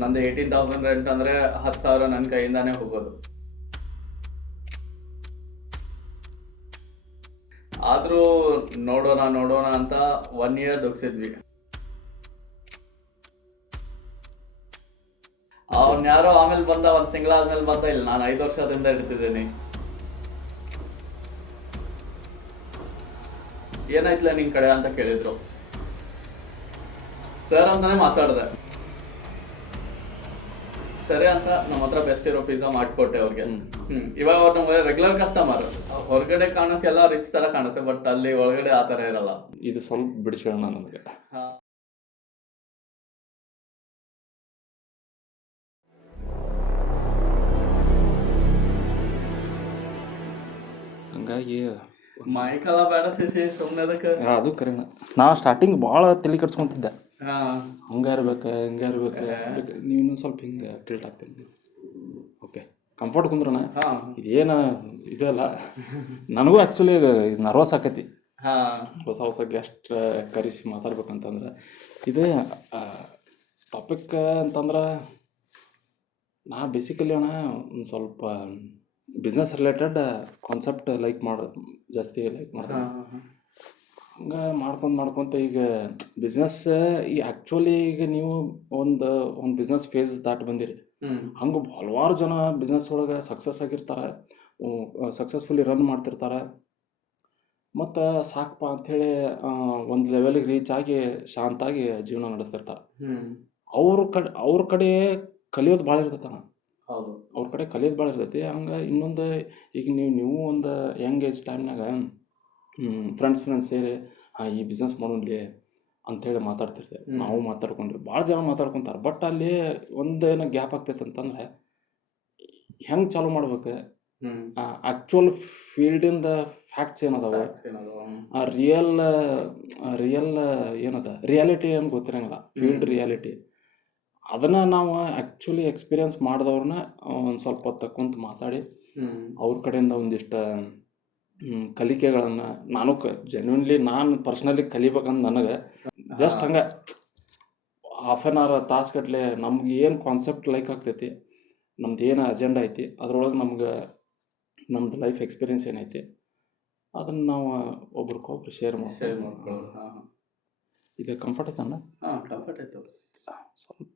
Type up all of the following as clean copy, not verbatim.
ನಂದು 18,000 ರೆಂಟ್ ಅಂದರೆ 10,000 ನನ್ನ ಕೈಯಿಂದಾನೇ ಹೋಗೋದು. ಆದರೂ ನೋಡೋಣ ನೋಡೋಣ ಅಂತ 1 ಇಯರ್ ದುಗ್ಸಿದ್ವಿ. ಅವ್ನು ಯಾರೋ ಆಮೇಲೆ ಬಂದ, 1 ತಿಂಗಳಾದ್ಮೇಲೆ ಬಂದ. ಇಲ್ಲ, ನಾನು 5 ವರ್ಷದಿಂದ ಇಡ್ತಿದ್ದೀನಿ. ಏನಾಯ್ತಲ್ಲ ನಿನ್ ಕಡೆ ಅಂತ ಕೇಳಿದ್ರು. ಸರ್ ಅಂತಾನೆ ಮಾತಾಡ್ದೆ. ಸರಿ ಅಂತ ನಮ್ಮ ಹತ್ರ ಬೆಸ್ಟ್ ಇರೋ ಪಿಜ್ಜಾ ಮಾಡ್ಕೊಟ್ಟೆ ಅವ್ರಿಗೆ. ಇವಾಗ ಅವ್ರು ನಮ್ಗೆ ರೆಗ್ಯುಲರ್ ಕಸ್ಟಮರ್. ಹೊರಗಡೆ ಕಾಣಕ್ಕೆಲ್ಲ ರಿಚ್ ತರ ಕಾಣುತ್ತೆ, ಬಟ್ ಅಲ್ಲಿ ಒಳಗಡೆ ಆ ತರ ಇರಲ್ಲ. ಇದು ಸ್ವಲ್ಪ ಬಿಡಿಸೋಣ ನನಗೆ. ಹಂಗಾಗಿ ಮೈಕಲ್ಲ ಬೇಡ ಸಿಸಿ ಸುಮ್ಮನೆ ಅದಕ್ಕೆ. ಅದು ಕರೆನ. ನಾ ಸ್ಟಾರ್ಟಿಂಗ್ ಭಾಳ ತಲೆ ಕೆಡ್ಸ್ಕೊಂತಿದ್ದೆ. ಹಂಗೆ ಇರ್ಬೇಕು, ಹಿಂಗೆ ಇರ್ಬೇಕು. ನೀವು ಇನ್ನೊಂದು ಸ್ವಲ್ಪ ಹಿಂಗೆ ಟಿಲ್ಟ್ ಆಗ್ತೀನಿ. ಓಕೆ, ಕಂಫರ್ಟ್ ಕುಂದ್ರಣ. ಇದೇನು ಇದಲ್ಲ, ನನಗೂ ಆ್ಯಕ್ಚುಲಿ ನರ್ವಸ್ ಆಕೈತಿ ಹೊಸ ಹೊಸ ಗೆಸ್ಟ್ ಕರೆಸಿ ಮಾತಾಡ್ಬೇಕಂತಂದ್ರೆ. ಇದೇ ಟಾಪಿಕ್ ಅಂತಂದ್ರೆ ನಾ ಬೇಸಿಕಲಿ ಅಣ್ಣ ಒಂದು ಸ್ವಲ್ಪ ಬಿಸ್ನೆಸ್ ರಿಲೇಟೆಡ್ ಕಾನ್ಸೆಪ್ಟ್ ಜಾಸ್ತಿ ಲೈಕ್ ಮಾಡ್ದೆ. ಹಂಗೆ ಮಾಡ್ಕೊಂತ ಈಗ ಬಿಸ್ನೆಸ್ ಈ ಆ್ಯಕ್ಚುಲಿ ಈಗ ನೀವು ಒಂದು ಬಿಸ್ನೆಸ್ ಫೇಸ್ ದಾಟಿ ಬಂದಿರಿ. ಹಂಗೆ ಹಲವಾರು ಜನ ಬಿಸ್ನೆಸ್ ಒಳಗೆ ಸಕ್ಸಸ್ ಆಗಿರ್ತಾರೆ, ಸಕ್ಸಸ್ಫುಲಿ ರನ್ ಮಾಡ್ತಿರ್ತಾರೆ. ಮತ್ತು ಸಾಕಪ್ಪ ಅಂಥೇಳಿ ಒಂದು ಲೆವೆಲಿಗೆ ರೀಚ್ ಆಗಿ ಶಾಂತಾಗಿ ಜೀವನ ನಡೆಸ್ತಿರ್ತಾರೆ. ಅವ್ರ ಕಡೆ ಕಲಿಯೋದು ಭಾಳ ಇರ್ತೈತಣ್ಣ. ಹೌದು, ಅವ್ರ ಕಡೆ ಕಲಿಯೋದು ಭಾಳ ಇರ್ತೈತಿ. ಹಂಗೆ ಇನ್ನೊಂದು ಈಗ ನೀವು ಒಂದು ಯಂಗ್ ಏಜ್ ಟೈಮ್ನಾಗ ಫ್ರೆಂಡ್ಸ್ ಸೇರಿ ಈ ಬಿಸ್ನೆಸ್ ಮಾಡೋನ್ಲಿ ಅಂಥೇಳಿ ಮಾತಾಡ್ತಿರ್ತೇವೆ. ನಾವು ಮಾತಾಡ್ಕೊಂಡ್ವಿ, ಭಾಳ ಜನ ಮಾತಾಡ್ಕೊತಾರೆ. ಬಟ್ ಅಲ್ಲಿ ಒಂದೇನೋ ಗ್ಯಾಪ್ ಆಗ್ತೈತೆ ಅಂತಂದರೆ ಹೆಂಗೆ ಚಾಲೂ ಮಾಡ್ಬೇಕು, ಆ್ಯಕ್ಚುಯಲ್ ಫೀಲ್ಡಿಂದ ಫ್ಯಾಕ್ಟ್ಸ್ ಏನದಾವ, ಆ ರಿಯಲ್ ಏನದ ರಿಯಾಲಿಟಿ ಏನು ಗೊತ್ತಿರಂಗಿಲ್ಲ, ಫೀಲ್ಡ್ ರಿಯಾಲಿಟಿ. ಅದನ್ನು ನಾವು ಆ್ಯಕ್ಚುಲಿ ಎಕ್ಸ್ಪೀರಿಯನ್ಸ್ ಮಾಡಿದವ್ರನ್ನ ಒಂದು ಸ್ವಲ್ಪ ಹೊತ್ತು ಕುಂತು ಮಾತಾಡಿ ಅವ್ರ ಕಡೆಯಿಂದ ಒಂದಿಷ್ಟು ಕಲಿಕೆಗಳನ್ನು ನಾನು ಜೆನ್ಯೂನ್ಲಿ ನಾನು ಪರ್ಸ್ನಲಿ ಕಲಿಬೇಕಂತ ನನಗೆ ಜಸ್ಟ್ ಹಂಗೆ ಹಾಫ್ ಆನ್ ಅವರ್ ತಾಸುಗಟ್ಟಲೆ ನಮ್ಗೆ ಏನು ಕಾನ್ಸೆಪ್ಟ್ ಲೈಕ್ ಆಗ್ತೈತಿ, ನಮ್ದು ಏನು ಅಜೆಂಡಾ ಐತಿ, ಅದ್ರೊಳಗೆ ನಮ್ದು ಲೈಫ್ ಎಕ್ಸ್ಪೀರಿಯನ್ಸ್ ಏನೈತಿ ಅದನ್ನು ನಾವು ಒಬ್ರಿಗೊಬ್ರು ಶೇರ್ ಮಾಡ್ಕೊಳ್ಳೋದು. ಇದು ಕಂಫರ್ಟ್ ಐತಣ್ಣ? ಕಂಫರ್ಟ್ ಆಯ್ತು ಸ್ವಲ್ಪ.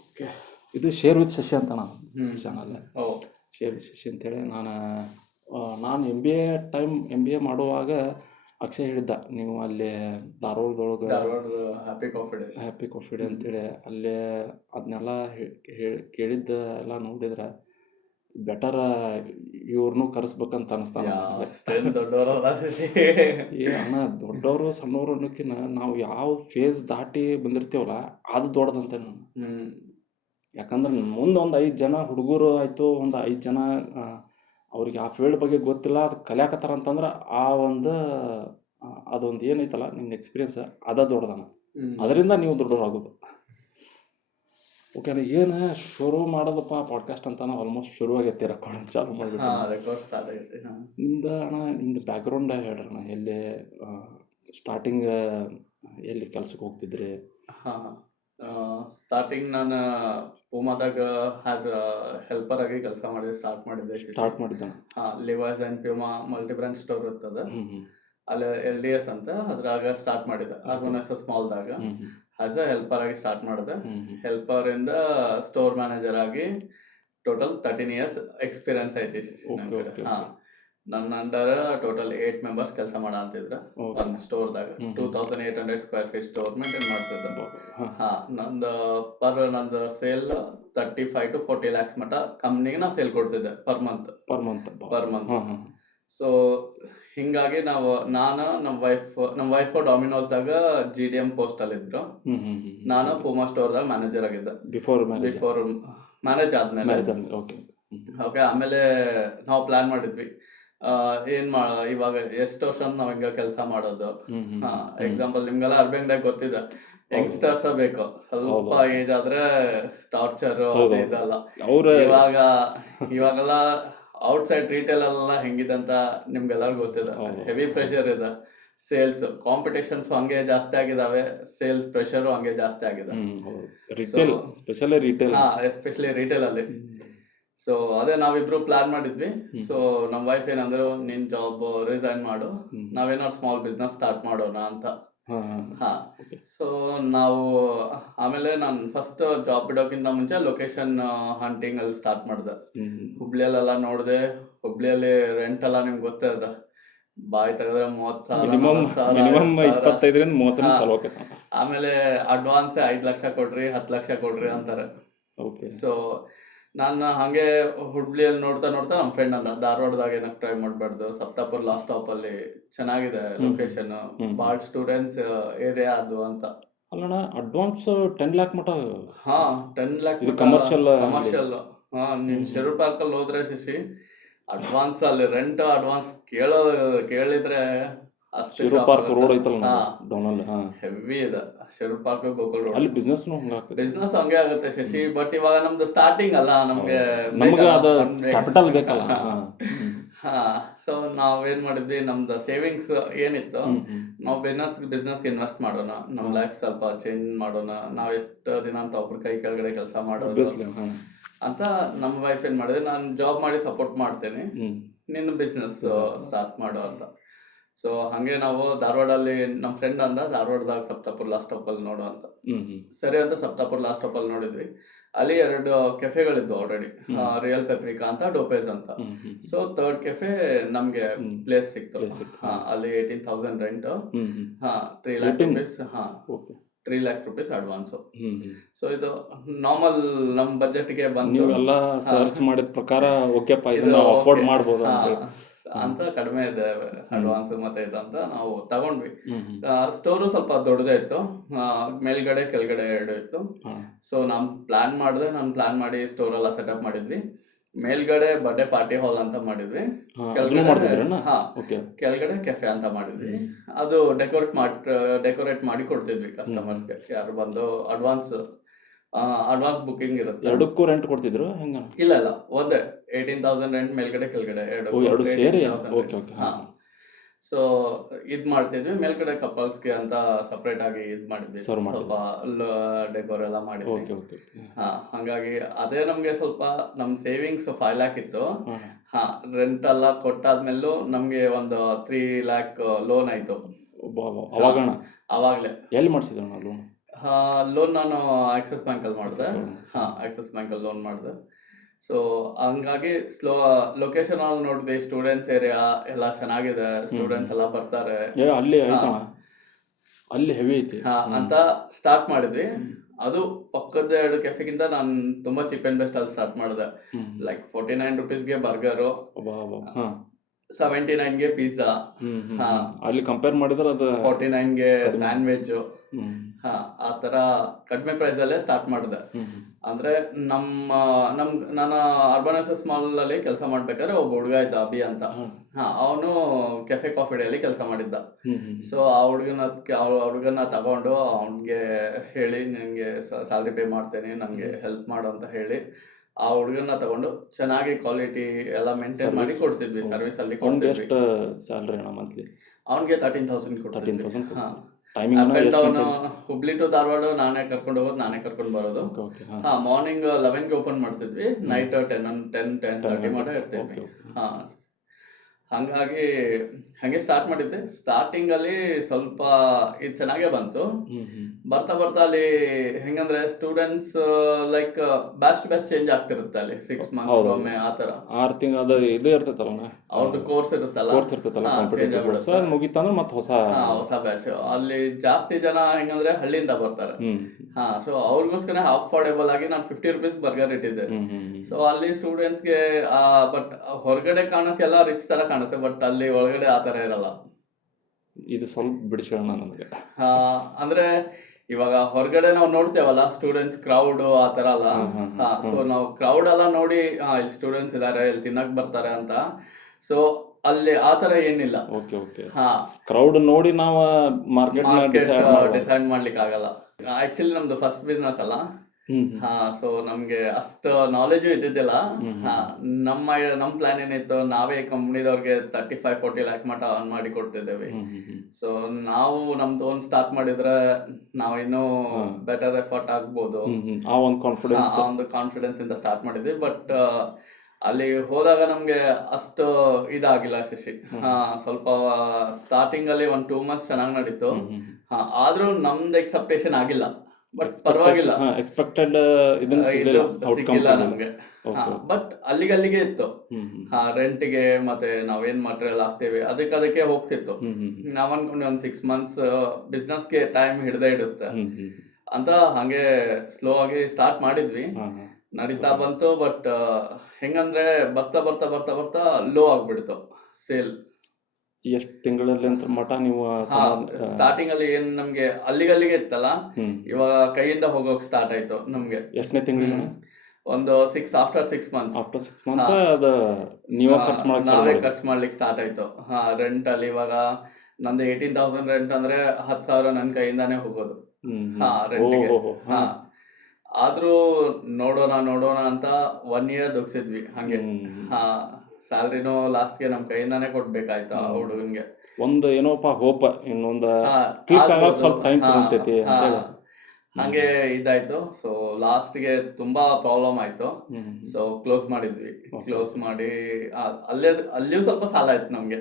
ಓಕೆ, ಇದು ಶೇರ್ ವಿತ್ ಶಶಿ ಅಂತ ನಾನು ಚಾನಲ್. ಶೇರ್ ವಿತ್ ಶಶಿ ಅಂತೇಳಿ ನಾನು ಎಮ್ ಬಿ ಎ ಮಾಡುವಾಗ ಅಕ್ಷಯ್ ಹೇಳಿದ್ದ, ನೀವು ಅಲ್ಲಿ ಧಾರವಾಡದೊಳಗೆ ಹ್ಯಾಪಿ ಕಾಫಿ ಡೇ ಅಂತೇಳಿ ಅಲ್ಲೇ ಅದನ್ನೆಲ್ಲ ಕೇಳಿದ್ದ ಎಲ್ಲ ನೋಡಿದ್ರೆ ಬೆಟರ್ ಇವ್ರನ್ನೂ ಕರೆಸ್ಬೇಕಂತ ಅನಿಸ್ತಾನೆ. ಅಣ್ಣ, ದೊಡ್ಡವರು ಸಣ್ಣವರು ಅನ್ನೋಕ್ಕಿಂತ ನಾವು ಯಾವ ಫೇಸ್ ದಾಟಿ ಬಂದಿರ್ತೀವಲ್ಲ ಅದು ದೊಡ್ಡದಂತೆ ನಾನು. ಯಾಕಂದ್ರೆ ಮುಂದೆ ಒಂದು 5 ಜನ ಹುಡುಗರು ಆಯಿತು, ಒಂದು 5 ಜನ ಅವ್ರಿಗೆ ಆ ಫೀಲ್ಡ್ ಬಗ್ಗೆ ಗೊತ್ತಿಲ್ಲ, ಅದು ಕಲಿಯಾಕತ್ತಾರ ಅಂತಂದ್ರೆ ಅದೊಂದು ಏನೈತಲ್ಲ ನಿಮ್ದು ಎಕ್ಸ್ಪೀರಿಯನ್ಸ್ ಅದ ದೊಡ್ಡದಣ್ಣ. ಅದರಿಂದ ನೀವು ದೊಡ್ಡವರಾಗೋದು. ಓಕೆ ಅಣ್ಣ, ಏನು ಶುರು ಮಾಡೋದಪ್ಪ ಪಾಡ್ಕಾಸ್ಟ್ ಅಂತ ಆಲ್ಮೋಸ್ಟ್ ಶುರುವಾಗೈತಿ, ರೆಕಾರ್ಡ್ ಚಾಲು ಮಾಡಿಬಿಟ್ಟು. ನಿಮ್ದು ಬ್ಯಾಕ್ಗ್ರೌಂಡ್ ಹೇಳ್ರಣ್ಣ, ಎಲ್ಲಿ ಸ್ಟಾರ್ಟಿಂಗ್ ಎಲ್ಲಿ ಕೆಲ್ಸಕ್ಕೆ ಹೋಗ್ತಿದ್ರಿ? ಸ್ಟಾರ್ಟಿಂಗ್ ನಾನು ಪೂಮಾದಾಗ ಆಸ್ ಹೆಲ್ಪರ್ ಆಗಿ ಕೆಲಸ ಸ್ಟಾರ್ಟ್ ಮಾಡಿದ್ದೆ. Levi's and Puma multi brand store ಇರ್ತದ, ಅಲ್ಲಿ LDS ಅಂತ, ಅದ್ರಾಗ ಸ್ಟಾರ್ಟ್ ಮಾಡಿದೆ. RNSS ಮಾಲ್ದಾಗ ಆಸ್ ಅ ಹೆಲ್ಪರ್ ಆಗಿ ಸ್ಟಾರ್ಟ್ ಮಾಡಿದೆ. ಹೆಲ್ಪರ್ ಇಂದ ಸ್ಟೋರ್ ಮ್ಯಾನೇಜರ್ ಆಗಿ ಟೋಟಲ್ 13 years ಎಕ್ಸ್ಪೀರಿಯನ್ಸ್ ಐತಿ. ನನ್ನ ಅಂಡರ್ ಟೋಟಲ್ 8 ಮೆಂಬರ್ಸ್ ಕೆಲಸ ಮಾಡಂತಿದ್ರ ಒಂದು ಸ್ಟೋರ್ದಾಗ. 2800 square feet ಸ್ಟೋರ್ ಮೇಂಟೈನ್ ಮಾಡ್ತಿದ್ದೆ. ನಂದು ಸೇಲ್ 35 to 40 lakhs ಮಟ್ಟ ಕಂಪ್ನಿಗೆ ನಾ ಸೇಲ್ ಕೊಡ್ತಿದ್ದೆ ಪರ್ ಮಂತ್. ಸೊ ಹಿಂಗಾಗಿ ನಾನು ನಮ್ಮ ವೈಫ್ ಡಾಮಿನೋಸ್ದಾಗ GDM ಪೋಸ್ಟ್ ಅಲ್ಲಿ ಇದ್ರು. ನಾನು ಪೂಮಾ ಸ್ಟೋರ್ದಾಗ ಮ್ಯಾನೇಜರ್ ಆಗಿದ್ದೆ ಬಿಫೋರ್ ಮ್ಯಾರೇಜ್ ಆದ್ಮೇಲೆ. ಓಕೆ, ಆಮೇಲೆ ನಾವು ಪ್ಲಾನ್ ಮಾಡಿದ್ವಿ ಇವಾಗ ಎಷ್ಟು ವರ್ಷ ನಾವ್ ಹಿಂಗ ಕೆಲಸ ಮಾಡೋದು. ಎಕ್ಸಾಂಪಲ್ ನಿಮ್ಗೆಲ್ಲ ಅರ್ಬೆಂಗ್ದಾಗ ಗೊತ್ತಿದೆ, ಯಂಗ್ಸ್ಟರ್ಸ್ ಬೇಕು, ಸ್ವಲ್ಪ ಏಜ್ ಆದ್ರೆ ಟಾರ್ಚರ್ ಇದಲ್ಲ. ಇವಾಗೆಲ್ಲ ಔಟ್ಸೈಡ್ ರಿಟೇಲ್ ಎಲ್ಲ ಹೆಂಗಿದೆ ಅಂತ ನಿಮ್ಗೆಲ್ಲರಿಗೂ ಗೊತ್ತಿದೆ. ಹೆವಿ ಪ್ರೆಷರ್ ಇದೆ. ಸೇಲ್ಸ್ ಕಾಂಪಿಟೇಷನ್ಸ್ ಹಂಗೆ ಜಾಸ್ತಿ ಆಗಿದಾವೆ, ಸೇಲ್ಸ್ ಪ್ರೆಷರು ಹಂಗೆ ಜಾಸ್ತಿ ಆಗಿದೆ. Retail specially retail. ಹಾ, ಎಸ್ಪೆಷಲಿ ರಿಟೇಲ್ ಅಲ್ಲಿ. ಸೊ ಅದೇ ನಾವಿಬ್ರು ಪ್ಲಾನ್ ಮಾಡಿದ್ವಿ. ಸೊ ನಮ್ಮ ವೈಫ್ ಏನಂದ್ರು, ನಿನ್ ಜಾಬ್ ರಿಸೈನ್ ಮಾಡು, ನಾವೇನಾದ್ರು ಸ್ಮಾಲ್ ಬಿಸ್ನೆಸ್ ಸ್ಟಾರ್ಟ್ ಮಾಡೋಣ ಅಂತ. ಹಾ, ಸೊ ನಾವು ಆಮೇಲೆ ನಾನು ಫಸ್ಟ್ ಜಾಬ್ ಬಿಡೋಕ್ಕಿಂತ ಮುಂಚೆ ಲೊಕೇಶನ್ ಹಂಟಿಂಗ್ ಅಲ್ಲಿ ಸ್ಟಾರ್ಟ್ ಮಾಡಿದೆ. ಹುಬ್ಳಿಯಲ್ಲೆಲ್ಲ ನೋಡಿದೆ. ಹುಬ್ಳಿಯಲ್ಲಿ ರೆಂಟ್ ಎಲ್ಲ ನಿಮ್ಗೆ ಗೊತ್ತೇ ಅದ, ಬಾಯ್ ತೆಗೆದ್ರೆ 30,000 ಮಿನಿಮಮ್ 40,000. 25 ಚಲೋ ಆಕೈತೆ. ಆಮೇಲೆ ಅಡ್ವಾನ್ಸ್ 5 ಲಕ್ಷ ಕೊಡ್ರಿ 10 ಲಕ್ಷ ಕೊಡ್ರಿ ಅಂತಾರೆ. ಓಕೆ. ಸೊ ನಾನು ಹಂಗೆ ಹುಬ್ಳಿಯಲ್ಲಿ ನೋಡ್ತಾ ನೋಡ್ತಾ ನಮ್ಮ ಫ್ರೆಂಡ್ ಅಂದ, ಧಾರವಾಡದಾಗ ಏನಕ್ಕೆ ಟ್ರೈ ಮಾಡಬಾರ್ದು, ಸಪ್ತಾಪುರ್ ಲಾಸ್ಟ್ ಸ್ಟಾಪ್ ಅಲ್ಲಿ ಚೆನ್ನಾಗಿದೆ ಲೊಕೇಶನ್, ಭಾಳ ಸ್ಟೂಡೆಂಟ್ಸ್ ಏರಿಯಾ ಅದು ಅಂತ. ಅಲ್ಲಣ್ಣ ಅಡ್ವಾನ್ಸ್ 10 ಲ್ಯಾಕ್ ಮಟ. ಹಾ, 10 ಲ್ಯಾಕ್ ಇದು commercial ಕಮರ್ಷಿಯಲ್. ಹಾ, ನೀನ್ ಶಿರೂರ್ ಪಾರ್ಕ್ ಅಲ್ಲಿ ಹೋದ್ರೆ ಶಿಶಿ ಅಡ್ವಾನ್ಸ್ ಅಲ್ಲಿ ರೆಂಟ್ ಅಡ್ವಾನ್ಸ್ ಕೇಳಿದ್ರೆ ಅಷ್ಟು ಶಿರೂರ್ ಪಾರ್ಕ್ ರೋಡ್ ಐತಲ್ಲ ಡೌನ್ ಅಲ್ಲಿ. ಹೆವಿ ಇದೆ ಶಿರೂರ್ ಪಾರ್ಕ್ ಗೋಕುಲ್ ರೋಡ್. ಅಲ್ಲಿ ಬಿಸ್ನೆಸ್ ಹಂಗಾಗ್ತದೆ. ಬಿಸ್ನೆಸ್ ಹಂಗೆ ಆಗುತ್ತೆ ಶಶಿ. ಬಟ್ ಇವಾಗ ನಮ್ದು ಸ್ಟಾರ್ಟಿಂಗ್ ಅಲ್ಲ, ನಮ್ಗೆ ಅದು ಕ್ಯಾಪಿಟಲ್ ಬೇಕಲ್ಲ. ಹಾ, ಸೊ ನಾವೇನ್ ಮಾಡಿದ್ವಿ, ನಮ್ದು ಸೇವಿಂಗ್ಸ್ ಏನಿತ್ತು ನಾವು ಬಿಸ್ನೆಸ್ಗೆ ಇನ್ವೆಸ್ಟ್ ಮಾಡೋಣ, ನಮ್ಮ ಲೈಫ್ ಸ್ವಲ್ಪ ಚೇಂಜ್ ಮಾಡೋಣ, ನಾವ್ ಎಷ್ಟು ದಿನ ಅಂತ ಒಬ್ರ ಕೈ ಕೆಳಗಡೆ ಕೆಲಸ ಮಾಡೋದು ಅಂತ ನಮ್ಮ ವೈಫ್ ಏನ್ ಮಾಡಿದ್ರೆ, ನಾನು ಜಾಬ್ ಮಾಡಿ ಸಪೋರ್ಟ್ ಮಾಡ್ತೇನೆ, ನಿನ್ನ ಬಿಸ್ನೆಸ್ ಸ್ಟಾರ್ಟ್ ಮಾಡು ಅಂತ. ಸೊ ಹಂಗೆ ನಾವು ಧಾರವಾಡಲ್ಲಿ ನಮ್ಮ ಫ್ರೆಂಡ್ ಅಂದ, ಧಾರವಾಡದಾಗ ಸಪ್ತಾಪುರ್ ಲಾಸ್ಟ್ ಸ್ಟಾಪ್ ಅಲ್ಲಿ ನೋಡು ಅಂತ. ಸರಿ ಅಂತ ಸಪ್ತಾಪುರ್ ಲಾಸ್ಟ್ ಸ್ಟಾಪ್ ಅಲ್ಲಿ ನೋಡಿದ್ವಿ. ಅಲ್ಲಿ 2 ಕೆಫೆಗಳಿದ್ವು ಆಲ್ರೆಡಿ, ರಿಯಲ್ ಪೆಪ್ರಿಕಾ ಅಂತ, ಡೋಪೇಸ್ ಅಂತ. ಸೊ ಥರ್ಡ್ ಕೆಫೆ ನಮ್ಗೆ ಪ್ಲೇಸ್ ಸಿಕ್ತು. ಅಲ್ಲಿ 18,000 rent, 3 lac rupees. 3 lac rupees advance. So ಇದು ನಾರ್ಮಲ್ ನಮ್ ಬಜೆಟ್ಗೆ ಬಂತು. ನೀವೆಲ್ಲ ಸರ್ಚ್ ಮಾಡಿದ ಪ್ರಕಾರ ಓಕೆಪ್ಪ ಇದನ್ನ ಅಫೋರ್ಡ್ ಮಾಡಬಹುದು ಅಂತ ಕಡಿಮೆ ಇದೆ ಅಡ್ವಾನ್ಸ್ ಮತ್ತೆ ಇದು ಅಂತ ನಾವು ತಗೊಂಡ್ವಿ. ಸ್ಟೋರು ಸ್ವಲ್ಪ ದೊಡ್ಡದೇ ಇತ್ತು, ಮೇಲ್ಗಡೆ ಕೆಳಗಡೆ 2 ಇತ್ತು. ಸೊ ನಾನು ಪ್ಲಾನ್ ಮಾಡಿ ಸ್ಟೋರ್ ಎಲ್ಲ ಸೆಟಪ್ ಮಾಡಿದ್ವಿ. ಮೇಲ್ಗಡೆ ಬರ್ಡೇ ಪಾರ್ಟಿ ಹಾಲ್ ಅಂತ ಮಾಡಿದ್ವಿ, ಕೆಳಗಡೆ ಕೆಫೆ ಅಂತ ಮಾಡಿದ್ವಿ. ಅದು ಡೆಕೋರೇಟ್ ಮಾಡಿ ಕೊಡ್ತಿದ್ವಿ ಕಸ್ಟಮರ್ಸ್ಗೆ. ಯಾರು ಬಂದು ಅಡ್ವಾನ್ಸ್ ಬುಕಿಂಗ್ ಇರುತ್ತೆ. 2ಕ್ಕೂ ರೆಂಟ್ ಕೊಡ್ತಿದ್ರು ಹೆಂಗ? ಇಲ್ಲ ಒಂದೇ 18,000 ರೆಂಟ್, ಮೇಲ್ಗಡೆ ಕೆಳಗಡೆ 2 ಸೇರಿ. ಸೊ ಇದ್ ಮಾಡ್ತಿದ್ವಿ. ಮೇಲ್ಗಡೆ ಕಪಲ್ಸ್ಗೆ ಅಂತ ಸಪ್ರೇಟ್ ಆಗಿ ಇದ್ ಮಾಡಿದ್ವಿ, ಸ್ವಲ್ಪ ಡೆಕೋರ್ ಎಲ್ಲ ಮಾಡಿದ್ವಿ. ಹಂಗಾಗಿ ಅದೇ ನಮ್ಗೆ ಸ್ವಲ್ಪ ನಮ್ ಸೇವಿಂಗ್ಸ್ 5 ಲ್ಯಾಕ್ ಇತ್ತು. ರೆಂಟ್ ಎಲ್ಲ ಕೊಟ್ಟಾದ್ಮೇಲೂ ನಮ್ಗೆ ಒಂದು 3 ಲ್ಯಾಕ್ ಲೋನ್ ಆಯ್ತು. ಅವಾಗ್ಲೇ ಎಲ್ಲಿ ಮಾಡ್ಸಿದ್ರು ಲೋನ್? ಲೋನ್ ನಾನು ಆಕ್ಸಿಸ್ ಬ್ಯಾಂಕ್ ಅಲ್ಲಿ ಮಾಡಿದೆ. ಆಕ್ಸಿಸ್ ಬ್ಯಾಂಕ್ ಅಲ್ಲಿ ಲೋನ್ ಮಾಡಿದೆ. ಸೊ ಹಂಗಾಗಿ ಲೊಕೇಶನ್ ಅಲ್ಲಿ ನೋಡಿದ್ವಿ, ಸ್ಟೂಡೆಂಟ್ಸ್ ಏರಿಯಾ ಎಲ್ಲ ಚೆನ್ನಾಗಿದೆ, ಸ್ಟೂಡೆಂಟ್ಸ್ ಎಲ್ಲ ಬರ್ತಾರೆ, ಅಲ್ಲಿ ಹೆವಿ ಐತಿ ಅಂತ ಸ್ಟಾರ್ಟ್ ಮಾಡಿದ್ವಿ. ಅದು ಪಕ್ಕದ 2 ಕೆಫೆಗಿಂತ ನಾನು ತುಂಬಾ ಚೀಪ್ ಅಂಡ್ ಬೆಸ್ಟ್ ಅಲ್ಲಿ ಸ್ಟಾರ್ಟ್ ಮಾಡಿದೆ. ಲೈಕ್ 49 ರುಪೀಸ್ಗೆ ಬರ್ಗರು, 79ಗೆ ಪಿಜ್ಜಾ. ಅಲ್ಲಿ ಕಂಪೇರ್ ಮಾಡಿದ್ರೆ ಅದು 49ಗೆ ಸ್ಯಾಂಡ್ವಿಚ್. ಆ ತರ ಕಡಿಮೆ ಪ್ರೈಸ್ ಅಲ್ಲೇ ಸ್ಟಾರ್ಟ್ ಮಾಡಿದೆ. ಅಂದ್ರೆ ನಾನು ಅರ್ಬನೈಸಸ್ ಮಾಲ್ ಅಲ್ಲಿ ಕೆಲಸ ಮಾಡ್ಬೇಕಾದ್ರೆ ಒಬ್ಬ ಹುಡುಗ ಇದ್ದ, ಅಭಿ ಅಂತ. ಅವನು ಕೆಫೆ ಕಾಫಿ ಡೇ ಅಲ್ಲಿ ಕೆಲಸ ಮಾಡಿದ್ದ. ಸೊ ಆ ಹುಡುಗನ ತಗೊಂಡು ಅವನ್ಗೆ ಹೇಳಿ, ನಿನ್ಗೆ ಸ್ಯಾಲ್ರಿ ಪೇ ಮಾಡ್ತೇನೆ, ನನ್ಗೆ ಹೆಲ್ಪ್ ಮಾಡು ಅಂತ ಹೇಳಿ ಆ ಹುಡುಗನ ತಗೊಂಡು ಚೆನ್ನಾಗಿ ಕ್ವಾಲಿಟಿ ಎಲ್ಲ ಮೇಂಟೈನ್ ಮಾಡಿ ಕೊಡ್ತಿದ್ವಿ. ಸರ್ವಿಸ್ ಅಲ್ಲಿ ಕೊಡ್ತಿದ್ವಿ. ಅವನ್ಗೆ 13,000 ಕೊಡ್ತಿದ್ವಿ. ಹುಬ್ಳಿ ಟು ಧಾರವಾಡ ನಾನೇ ಕರ್ಕೊಂಡು ಹೋಗೋದು, ನಾನೇ ಕರ್ಕೊಂಡು ಬರೋದು. ಮಾರ್ನಿಂಗ್ 11ಗೆ ಓಪನ್ ಮಾಡ್ತಿದ್ವಿ, ನೈಟ್ 10:30 ಮಟ್ಟ ಇರ್ತಿದ್ವಿ. ಹಂಗಾಗಿ ಹಂಗೆ ಸ್ಟಾರ್ಟ್ ಮಾಡಿದ್ದೆ. ಸ್ಟಾರ್ಟಿಂಗ್ ಅಲ್ಲಿ ಸ್ವಲ್ಪ ಇದು ಚೆನ್ನಾಗೇ ಬಂತು. ಬರ್ತಾ ಅಲ್ಲಿ ಹೆಂಗಂದ್ರೆ ಸ್ಟೂಡೆಂಟ್ಸ್ ಲೈಕ್ ಬ್ಯಾಚ್ ಚೇಂಜ್ ಆಗ್ತಿರುತ್ತೆ ಅಲ್ಲಿ 6 ಮಂತ್ಸ್ ಒಮ್ಮೆ ಆ ತರ. 6 ತಿಂಗಳು ಇದು ಇರ್ತೈತಲ್ಲ, ಅವ್ರದ್ದು ಕೋರ್ಸ್ ಇರುತ್ತಲ್ಲ, ಮುಗಿತಂದ್ರೆ ಮತ್ತೆ ಹೊಸ ಬ್ಯಾಚ್. ಅಲ್ಲಿ ಜಾಸ್ತಿ ಜನ ಹೆಂಗಂದ್ರೆ ಹಳ್ಳಿಯಿಂದ ಬರ್ತಾರೆ. ಸೊ ಅವ್ರಿಗೋಸ್ಕರ ಅಫೋರ್ಡೆಬಲ್ ಆಗಿ ನಾನು 50 ರುಪೀಸ್ ಬರ್ಗರ್ ಇಟ್ಟಿದ್ದೆ. ಸೊ ಅಲ್ಲಿ ಸ್ಟೂಡೆಂಟ್ಸ್ಗೆ ಬಟ್ ಹೊರಗಡೆ ಕಾಣಕ್ಕೆಲ್ಲ ರಿಚ್ ತರ ಕಾಣುತ್ತೆ, ಬಟ್ ಅಲ್ಲಿ ಒಳಗಡೆ ಆ ತರ ಇರಲ್ಲ. ಇದು ಸ್ವಲ್ಪ ಬಿಡಿಸೋಣ ನನಗೆ. ಅಂದ್ರೆ ಇವಾಗ ಹೊರಗಡೆ ನಾವು ನೋಡ್ತೇವಲ್ಲ ಸ್ಟೂಡೆಂಟ್ಸ್ ಕ್ರೌಡ್ ಆ ತರ ಅಲ್ಲ. ಸೊ ನಾವು ಕ್ರೌಡ್ ಎಲ್ಲ ನೋಡಿ ಇಲ್ಲಿ ಸ್ಟೂಡೆಂಟ್ಸ್ ಇದಾರೆ, ಇಲ್ಲಿ ತಿನ್ನಕ್ ಬರ್ತಾರೆ ಅಂತ. ಸೊ ಅಲ್ಲಿ ಆ ತರ ಏನಿಲ್ಲ. ಕ್ರೌಡ್ ನೋಡಿ ನಾವು ಮಾರ್ಕೆಟ್ ಡಿಸೈಡ್ ಮಾಡ್ಲಿಕ್ಕೆ ಆಗಲ್ಲ. ಆಕ್ಚುಲಿ ನಮ್ದು ಫಸ್ಟ್ ಬಿಸ್ನೆಸ್ ಅಲ್ಲ, ಹಾ ಸೊ ನಮ್ಗೆ ಅಷ್ಟು ನಾಲೆಜು ಇದ್ದಿದ್ದಿಲ್ಲ. ಹಾ ನಮ್ಮ ಪ್ಲಾನ್ ಏನಿತ್ತು, ನಾವೇ ಕಂಪ್ನಿದವ್ರಿಗೆ 35-40 ಲ್ಯಾಕ್ ಮಟ ಅರ್ನ್ ಮಾಡಿ ಕೊಡ್ತಿದ್ದೇವೆ. ಸೊ ನಾವು ನಮ್ದು ಒಂದು ಸ್ಟಾರ್ಟ್ ಮಾಡಿದ್ರೆ ನಾವು ಇನ್ನೂ ಬೆಟರ್ ಎಫರ್ಟ್ ಆಗ್ಬೋದು. ಆ ಒಂದು ಕಾನ್ಫಿಡೆನ್ಸ್ ಆ ಒಂದು ಕಾನ್ಫಿಡೆನ್ಸ್ ಇಂದ ಸ್ಟಾರ್ಟ್ ಮಾಡಿದ್ವಿ. ಬಟ್ ಅಲ್ಲಿ ಹೋದಾಗ ನಮ್ಗೆ ಅಷ್ಟು ಇದಾಗಿಲ್ಲ ಶಶಿ. ಸ್ವಲ್ಪ ಸ್ಟಾರ್ಟಿಂಗ್ ಅಲ್ಲಿ 1-2 months ಚೆನ್ನಾಗಿ ನಡೀತು. ಆದ್ರೂ ನಮ್ದು ಎಕ್ಸೆಪ್ಟೇಷನ್ ಆಗಿಲ್ಲ. ಬಟ್ ಪರವಾಗಿಲ್ಲ, ಎಕ್ಸ್ಪೆಕ್ಟೆಡ್ ಇದನ್ನ ಇದು ಸಿಕ್ಕಿಲ್ಲ ನಮ್ಗೆ. ಬಟ್ ಅಲ್ಲಿಗೆ ಇತ್ತು. ರೆಂಟ್ಗೆ ಮತ್ತೆ ನಾವೇನ್ ಮಟೀರಿಯಲ್ ಹಾಕ್ತೇವೆ ಅದಕ್ಕೆ ಹೋಗ್ತಿತ್ತು. ನಾವ್ ಅನ್ಕೊಂಡೆ ಒಂದ್ 6 months ಬಿಸ್ನೆಸ್ಗೆ ಟೈಮ್ ಹಿಡ್ದೇ ಇಡುತ್ತೆ ಅಂತ ಹಂಗೆ ಸ್ಲೋ ಆಗಿ ಸ್ಟಾರ್ಟ್ ಮಾಡಿದ್ವಿ. ನಡೀತಾ ಬಂತು. ಬಟ್ ಹೆಂಗಂದ್ರೆ ಬರ್ತಾ ಬರ್ತಾ ಬರ್ತಾ ಬರ್ತಾ ಲೋ ಆಗ್ಬಿಡ್ತು ಸೇಲ್. ಎಷ್ಟು ತಿಂಗಳಲ್ಲಿ ಅಂತ ಮಟ ನೀವು ಸ್ಟಾರ್ಟಿಂಗ್ ಅಲ್ಲಿ ಏನ್ ನಮ್ಗೆ ಅಲ್ಲಿಗೆ ಇತ್ತಲ್ಲ, ಇವಾಗ ಕೈಯಿಂದ ಹೋಗೋಕ್ ಸ್ಟಾರ್ಟ್ ಆಯ್ತು ನಮ್ಗೆ. ಎಷ್ಟನೇ ತಿಂಗಳಿಗೆ? ಒಂದು ಆಫ್ಟರ್ 6 months ಆಫ್ಟರ್ 6 months ಅದು ನೀವೇ ನಾವೇ ಖರ್ಚು ಮಾಡ್ಲಿಕ್ಕೆ ಸ್ಟಾರ್ಟ್ ಆಯ್ತು. ರೆಂಟ್ ಅಲ್ಲಿ ಇವಾಗ ನಂದು 18,000 ರೆಂಟ್ ಅಂದ್ರೆ 10,000 ನನ್ ಕೈಯಿಂದಾನೇ ಹೋಗೋದು ರೆಂಟ್ಗೆ. ಆದ್ರೂ ನೋಡೋಣ ಅಂತ 1 year ದುಗ್ಸಿದ್ವಿ ಹಂಗೆ. ಸ್ಯಾಲ್ರಿನೂ ಲಾಸ್ಟ್ಗೆ ನಮ್ ಕೈಯಿಂದಾನೇ ಕೊಡ್ಬೇಕಾಯ್ತು ಆ ಹುಡುಗನ್ಗೆ. ಒಂದು ಏನೋಪ್ಪ ಹೋಪ ಇನ್ನೊಂದು ಕ್ಲಿಕ್ ಆಗಕ್ಕೆ ಸ್ವಲ್ಪ ಟೈಮ್ ತಗೊಂತೈತಿ ಅಂತ ಹಂಗೆ ಇದಾಯ್ತು. ಸೊ ಲಾಸ್ಟ್ಗೆ ತುಂಬಾ ಪ್ರಾಬ್ಲಮ್ ಆಯ್ತು. ಸೊ ಕ್ಲೋಸ್ ಮಾಡಿದ್ವಿ. ಕ್ಲೋಸ್ ಮಾಡಿ ಅಲ್ಲಿಯೂ ಸ್ವಲ್ಪ ಸಾಲ ಆಯ್ತು ನಮ್ಗೆ.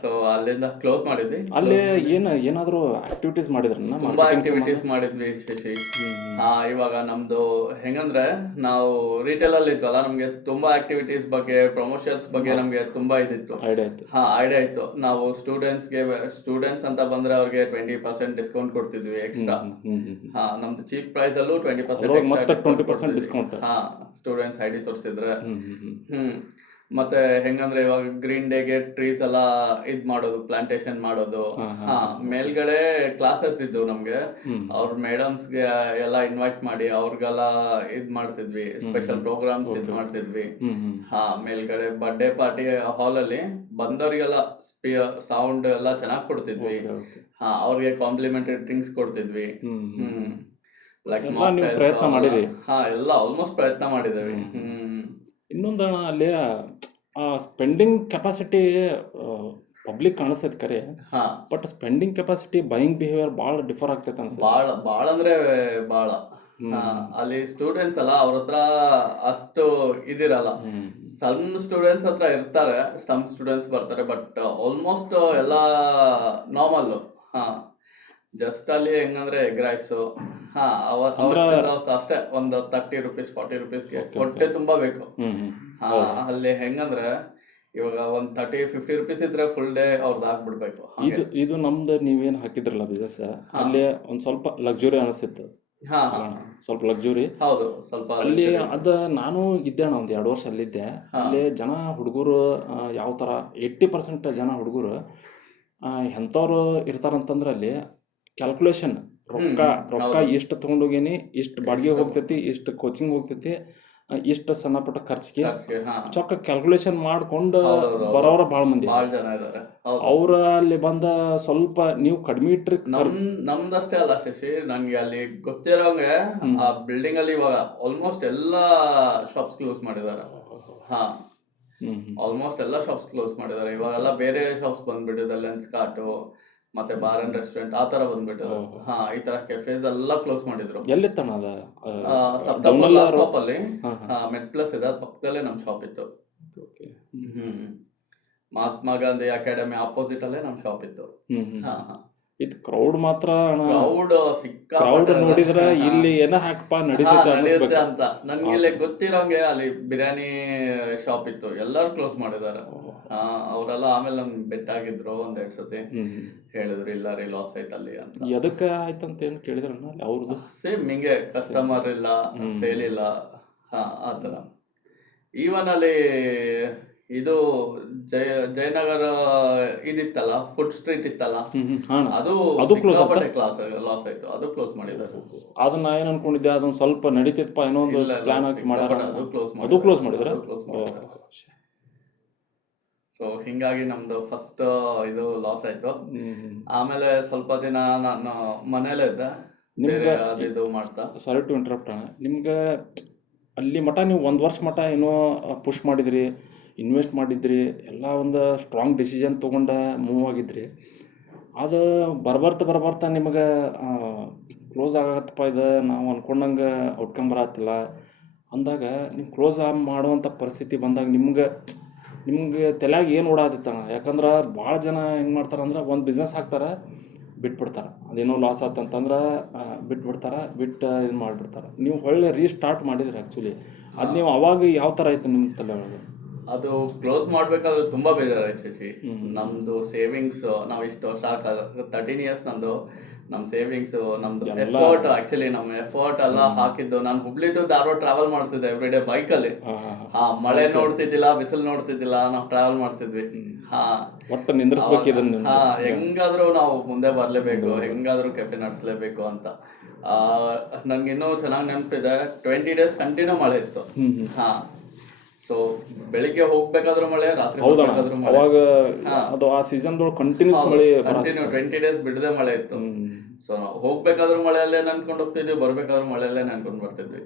ಸೊ ಅಲ್ಲಿಂದ ಕ್ಲೋಸ್ ಮಾಡಿದ್ವಿ. ಅಲ್ಲಿ ಏನಾದ್ರು ಆಕ್ಟಿವಿಟೀಸ್ ಮಾಡಿದ್ರ? ತುಂಬಾ ಆಕ್ಟಿವಿಟೀಸ್ ಮಾಡಿದ್ವಿ ಶಶಿ. ಇವಾಗ ನಮ್ದು ಹೆಂಗಂದ್ರೆ ನಾವು ರಿಟೇಲ್ ಅಲ್ಲಿ ಇತ್ತಲ್ಲ, ನಮ್ಗೆ ತುಂಬಾ ಆಕ್ಟಿವಿಟೀಸ್ ಬಗ್ಗೆ, ಪ್ರಮೋಷನ್ಸ್ ಬಗ್ಗೆ ನಮ್ಗೆ ತುಂಬಾ ಇದಿತ್ತು. ಐಡಿಯಾ ಇತ್ತು. ನಾವು ಸ್ಟೂಡೆಂಟ್ಸ್ ಅಂತ ಬಂದ್ರೆ ಅವ್ರಿಗೆ 20% ಡಿಸ್ಕೌಂಟ್ ಕೊಡ್ತಿದ್ವಿ ಎಕ್ಸ್ಟ್ರಾ. ನಮ್ದು ಚೀಪ್ ಪ್ರೈಸ್ ಅಲ್ಲೂ 20% ಡಿಸ್ಕೌಂಟ್ ಸ್ಟೂಡೆಂಟ್ಸ್ ಐಡಿ ತೋರಿಸಿದ್ರೆ. ಮತ್ತೆ ಹೆಂಗಂದ್ರೆ ಇವಾಗ ಗ್ರೀನ್ ಡೇಗೆ ಟ್ರೀಸ್ ಎಲ್ಲ ಇದ್ ಮಾಡೋದು, ಪ್ಲಾಂಟೇಶನ್ ಮಾಡೋದು. ಮೇಲ್ಗಡೆ ಕ್ಲಾಸಸ್ ಇದ್ದು ನಮ್ಗೆ. ಅವ್ರ ಮೇಡಮ್ಸ್ಗೆ ಎಲ್ಲ ಇನ್ವೈಟ್ ಮಾಡಿ ಅವ್ರಿಗೆಲ್ಲ ಇದ್ ಮಾಡ್ತಿದ್ವಿ, ಸ್ಪೆಷಲ್ ಪ್ರೋಗ್ರಾಮ್ಸ್ ಇದ್ ಮಾಡ್ತಿದ್ವಿ. ಮೇಲ್ಗಡೆ ಬರ್ಡೇ ಪಾರ್ಟಿ ಹಾಲ್ ಅಲ್ಲಿ ಬಂದವ್ರಿಗೆಲ್ಲ ಸೌಂಡ್ ಎಲ್ಲ ಚೆನ್ನಾಗ್ ಕೊಡ್ತಿದ್ವಿ. ಅವ್ರಿಗೆ ಕಾಂಪ್ಲಿಮೆಂಟರಿ ಡ್ರಿಂಕ್ಸ್ ಕೊಡ್ತಿದ್ವಿ. ಲೈಕ್ ಎಲ್ಲ ಆಲ್ಮೋಸ್ಟ್ ಪ್ರಯತ್ನ ಮಾಡಿದ್ದೇವೆ. ಇನ್ನೊಂದು ಅಲ್ಲಿ ಸ್ಪೆಂಡಿಂಗ್ ಕೆಪಾಸಿಟಿ ಪಬ್ಲಿಕ್ ಕಾಣಿಸ್ತೈತಿ ಕರೆ, but spending capacity buying behaviour ಭಾಳ ಡಿಫರ್ ಆಗ್ತೈತೆ ಅನ್ಸುತ್ತೆ. ಭಾಳ ಅಂದ್ರೆ ಭಾಳ. ಅಲ್ಲಿ ಸ್ಟೂಡೆಂಟ್ಸ್ ಅಲ್ಲ, ಅವ್ರ ಹತ್ರ ಅಷ್ಟು ಇದಿರಲ್ಲ. ಸಣ್ಣ ಸ್ಟೂಡೆಂಟ್ಸ್ ಹತ್ರ ಇರ್ತಾರೆ, ಸಮ್ ಸ್ಟೂಡೆಂಟ್ಸ್ ಬರ್ತಾರೆ. ಬಟ್ ಆಲ್ಮೋಸ್ಟ್ ಎಲ್ಲ ನಾರ್ಮಲ್. ಜಸ್ಟ್ ಅಲ್ಲಿ ಹೆಂಗಂದ್ರೆ ಎಗ್ ರೈಸು ಅಷ್ಟೇ, ಒಂದು 30 rupees 40 rupeesಗೆ ಹೊಟ್ಟೆ ತುಂಬಾ ಬೇಕು. ಅಲ್ಲಿ ಹೆಂಗಂದ್ರೆ ಇವಾಗ ಒಂದ್ 30-50 rupees ಇದ್ರೆ ಫುಲ್ ಡೇ ಅವ್ರದ್ದು ಆಗ್ಬಿಡ್ಬೇಕು. ಇದು ನಮ್ದು ನೀವೇನ್ ಹಾಕಿದ್ರಲ್ಲ ಬಿಸ್ನೆಸ್, ಅಲ್ಲಿ ಒಂದ್ ಸ್ವಲ್ಪ ಲಕ್ಸುರಿ ಅನಿಸ್ತಿತ್ತು. ಸ್ವಲ್ಪ ಲಕ್ಸುರಿ. ಹೌದು, ಸ್ವಲ್ಪ ಅಲ್ಲಿ ಅದ ನಾನು ಇದ್ದೆ ಒಂದ್ 2 ವರ್ಷ ಅಲ್ಲಿದ್ದೆ. ಅಲ್ಲಿ ಜನ ಹುಡುಗರು ಯಾವ ತರ 80% ಜನ ಹುಡುಗರು ಎಂಥವ್ರು ಇರ್ತಾರಂತಂದ್ರೆ ಅಲ್ಲಿ ಕ್ಯಾಲ್ಕುಲೇಷನ್, ರೊಕ್ಕ ಇಷ್ಟು ತಗೊಂಡೋಗೇನಿ, ಇಷ್ಟು ಬಾಡಿಗೆ ಹೋಗ್ತೈತಿ, ಇಷ್ಟು ಕೋಚಿಂಗ್ ಹೋಗ್ತೈತಿ, ಇಷ್ಟು ಸಣ್ಣ ಪುಟ್ಟ ಖರ್ಚಿಗೆ ಚೊಕ್ಕ ಕ್ಯಾಲ್ಕುಲೇಷನ್ ಮಾಡ್ಕೊಂಡು ಬರೋರ ಭಾಳ ಮಂದಿ. ಅವ್ರ ಅಲ್ಲಿ ಬಂದ ಸ್ವಲ್ಪ ನೀವು ಕಡಿಮೆ ಇಟ್ರಿ. ನಮ್ದಷ್ಟೇ ಅಲ್ಲ ಶಶಿ, ನನ್ಗೆ ಅಲ್ಲಿ ಗೊತ್ತಿರೋಂಗೆ ಆ ಬಿಲ್ಡಿಂಗ್ ಅಲ್ಲಿ ಇವಾಗ ಆಲ್ಮೋಸ್ಟ್ ಎಲ್ಲಾ ಶಾಪ್ಸ್ ಕ್ಲೋಸ್ ಮಾಡಿದಾರೆ. ಆಲ್ಮೋಸ್ಟ್ ಎಲ್ಲಾ ಶಾಪ್ಸ್ ಕ್ಲೋಸ್ ಮಾಡಿದಾರೆ. ಇವಾಗೆಲ್ಲ ಬೇರೆ ಶಾಪ್ಸ್ ಬಂದ್ಬಿಟ್ಟಿದೆ, ಲೆನ್ಸ್ ಕಾರ್ಟು ಮತ್ತೆ ಬಾರ್ ಅಂಡ್ ರೆಸ್ಟೋರೆಂಟ್ ಆ ತರ ಬಂದ್ಬಿಟ್ಟು. ಈ ತರ ಕೆಫೇಸ್ ಎಲ್ಲ ಕ್ಲೋಸ್ ಮಾಡಿದ್ರು. ಎಲ್ಲಿತ್ತಣ್ಣ ಅದ? ಸಪ್ತಾಪುರ್ ಸ್ಟಾಪ್ ಅಲ್ಲಿ ಮೆಡ್ ಪ್ಲಸ್ ಇದೆ, ಪಕ್ಕದಲ್ಲೇ ನಮ್ ಶಾಪ್ ಇತ್ತು. ಮಹಾತ್ಮ ಗಾಂಧಿ ಅಕಾಡೆಮಿ ಆಪೋಸಿಟ್ ಅಲ್ಲೇ ನಮ್ ಶಾಪ್ ಇತ್ತು. ಇದು ಕ್ರೌಡ್ ಮಾತ್ರ ಕ್ರೌಡ್ ನೋಡಿದ್ರ ಇಲ್ಲಿ ಏನ ಹಾಕಪ್ಪ ನಡೀತೈತೆ ಅಂತ. ನನ್ಗೆ ಇಲ್ಲಿ ಗೊತ್ತಿರೋಂಗೆ ಅಲ್ಲಿ ಬಿರಿಯಾನಿ ಶಾಪ್ ಇತ್ತು, ಎಲ್ಲರೂ ಕ್ಲೋಸ್ ಮಾಡಿದಾರೆ. ಅವರೆಲ್ಲ ಆಮೇಲೆ ನನ್ ಬೆಟ್ ಆಗಿದ್ರು 1-2 ಸತಿ. ಹೇಳಿದ್ರು ಇಲ್ಲ ರೀ ಲಾಸ್ ಆಯ್ತು ಅಲ್ಲಿ ಅಂತ. ಎದಕ್ಕ ಆಯ್ತಂತ ಏನ್ ಕೇಳಿದ್ರಣ್ಣ ಅವ್ರದ್ದು? ಸೇಮ್ ಹಿಂಗೆ, ಕಸ್ಟಮರ್ ಇಲ್ಲ, ಸೇಲ್ ಇಲ್ಲ, ಆತರ. ಈವನ್ ಅಲ್ಲಿ ಇದು ಜಯನಗರ ಇದಿತ್ತಲ್ಲ, ಫುಡ್ ಸ್ಟ್ರೀಟ್ ಇತ್ತಲ್ಲ, ಅದು ಲಾಸ್ ಆಯ್ತು. ಅದು ಕ್ಲೋಸ್ ಮಾಡಿದ್ದಾರೆ. ಅದನ್ನ ಏನ್ ಅನ್ಕೊಂಡಿದ್ದೆ, ಅದೊಂದ್ ಸ್ವಲ್ಪ ನಡೀತಿತ್ತಪ್ಪ, ಏನೋ ಒಂದು ಪ್ಲಾನ್ ಹಾಕಿ ಮಾಡ್ಯಾರ, ಅದು ಕ್ಲೋಸ್ ಮಾಡಿದ್ರೆ. ಸೊ ಹಿಂಗಾಗಿ ನಮ್ದು ಫಸ್ಟ್ ಇದು ಲಾಸ್ ಆಯ್ತು. ಆಮೇಲೆ ಸ್ವಲ್ಪ ದಿನ ನಾನು ಮನೇಲೇ ಇದ್ದೆ. ನಿಮ್ಗೆ ಅದಿದು ಮಾಡ್ತಾ. ಸಾರಿ ಟು ಇಂಟರಪ್ಟ್ ಅಣ್ಣ, ನಿಮ್ಗೆ ಅಲ್ಲಿ ಮಟ್ಟ ನೀವು 1 ವರ್ಷ ಮಟ್ಟ ಏನೋ ಪುಷ್ ಮಾಡಿದ್ರಿ, ಇನ್ವೆಸ್ಟ್ ಮಾಡಿದ್ರಿ, ಎಲ್ಲ ಒಂದು ಸ್ಟ್ರಾಂಗ್ ಡಿಸಿಷನ್ ತೊಗೊಂಡು ಮೂವ್ ಆಗಿದ್ರಿ. ಅದು ಬರ್ಬರ್ತಾ ನಿಮಗೆ ಕ್ಲೋಸ್ ಆಗತ್ತಪ್ಪ, ಇದು ನಾವು ಅಂದ್ಕೊಂಡಂಗೆ ಔಟ್ಕಮ್ ಬರತ್ತಿಲ್ಲ ಅಂದಾಗ ನೀವು ಕ್ಲೋಸ್ ಮಾಡುವಂಥ ಪರಿಸ್ಥಿತಿ ಬಂದಾಗ ನಿಮ್ಗೆ ತಲೆಯಾಗ ಏನು ಓಡಾತಿತ್ತಣ್ಣ? ಯಾಕಂದ್ರೆ ಭಾಳ ಜನ ಹೆಂಗೆ ಮಾಡ್ತಾರೆ ಅಂದ್ರೆ, ಒಂದು ಬಿಸ್ನೆಸ್ ಹಾಕ್ತಾರೆ, ಬಿಟ್ಬಿಡ್ತಾರೆ. ಅದೇನೋ ಲಾಸ್ ಆತಂತಂದ್ರೆ ಬಿಟ್ಬಿಡ್ತಾರೆ, ಇದು ಮಾಡಿಬಿಡ್ತಾರೆ. ನೀವು ಒಳ್ಳೆ ರೀಸ್ಟಾರ್ಟ್ ಮಾಡಿದ್ರಿ ಆ್ಯಕ್ಚುಲಿ. ಅದು ನೀವು ಅವಾಗ ಯಾವ ಥರ ಆಯಿತು ನಿಮ್ಮ ತಲೆ ಒಳಗೆ? ಅದು ಕ್ಲೋಸ್ ಮಾಡ್ಬೇಕಾದ್ರೆ ತುಂಬಾ ಬೇಜಾರಾಯ್ತು ಶಶಿ. ನಮ್ದು ಸೇವಿಂಗ್ಸ್ ನಾವು ಇಷ್ಟು ವರ್ಷ 13 ಇಯರ್ಸ್ ನಂದು, ನಮ್ಮ ಸೇವಿಂಗ್ಸ್, ನಮ್ದು ಎಫರ್ಟ್, ಆಕ್ಚುಲಿ ನಮ್ಮ ಎಫರ್ಟ್ ಎಲ್ಲ ಹಾಕಿದ್ದು. ನಾನು ಹುಬ್ಳಿ ಟು ಧಾರವಾಡ ಟ್ರಾವೆಲ್ ಮಾಡ್ತಿದ್ದೆ ಎವ್ರಿ ಡೇ ಬೈಕಲ್ಲಿ. ಮಳೆ ನೋಡ್ತಿದ್ದಿಲ್ಲ, ಬಿಸಿಲು ನೋಡ್ತಿದ್ದಿಲ್ಲ, ನಾವು ಟ್ರಾವೆಲ್ ಮಾಡ್ತಿದ್ವಿ. ಒಟ್ಟು ನಿಂದ್ರಿಸ್ಬೇಕು, ಹೆಂಗಾದ್ರೂ ನಾವು ಮುಂದೆ ಬರ್ಲೇಬೇಕು, ಹೆಂಗಾದ್ರೂ ಕೆಫೆ ನಡೆಸಲೇಬೇಕು ಅಂತ. ನನ್ಗಿನ್ನೂ ಚೆನ್ನಾಗಿ ನೆನಪಿದೆ, 20 days ಕಂಟಿನ್ಯೂ ಮಳೆ ಇತ್ತು. ಸೊ ಬೆಳಿಗ್ಗೆ ಹೋಗ್ಬೇಕಾದ್ರೂ ಮಳೆ, ರಾತ್ರಿ ಹೋಗ್ಬೇಕಾದ್ರೂ ಮಳೆ. ಅವಾಗ ಅದು ಆ ಸೀಸನ್ ಕಂಟಿನ್ಯೂಸ್ ಮಳೆ, ಕಂಟಿನ್ಯೂ 20 days ಬಿಡದೆ ಮಳೆ ಇತ್ತು. ಸೊ ಹೋಗ್ಬೇಕಾದ್ರೂ ಮಳೆಯಲ್ಲೇ ನೆನ್ಕೊಂಡು ಹೋಗ್ತಿದ್ವಿ, ಬರ್ಬೇಕಾದ್ರೂ ಮಳೆಯಲ್ಲೇ ನೆನ್ಕೊಂಡು ಬರ್ತಿದ್ವಿ.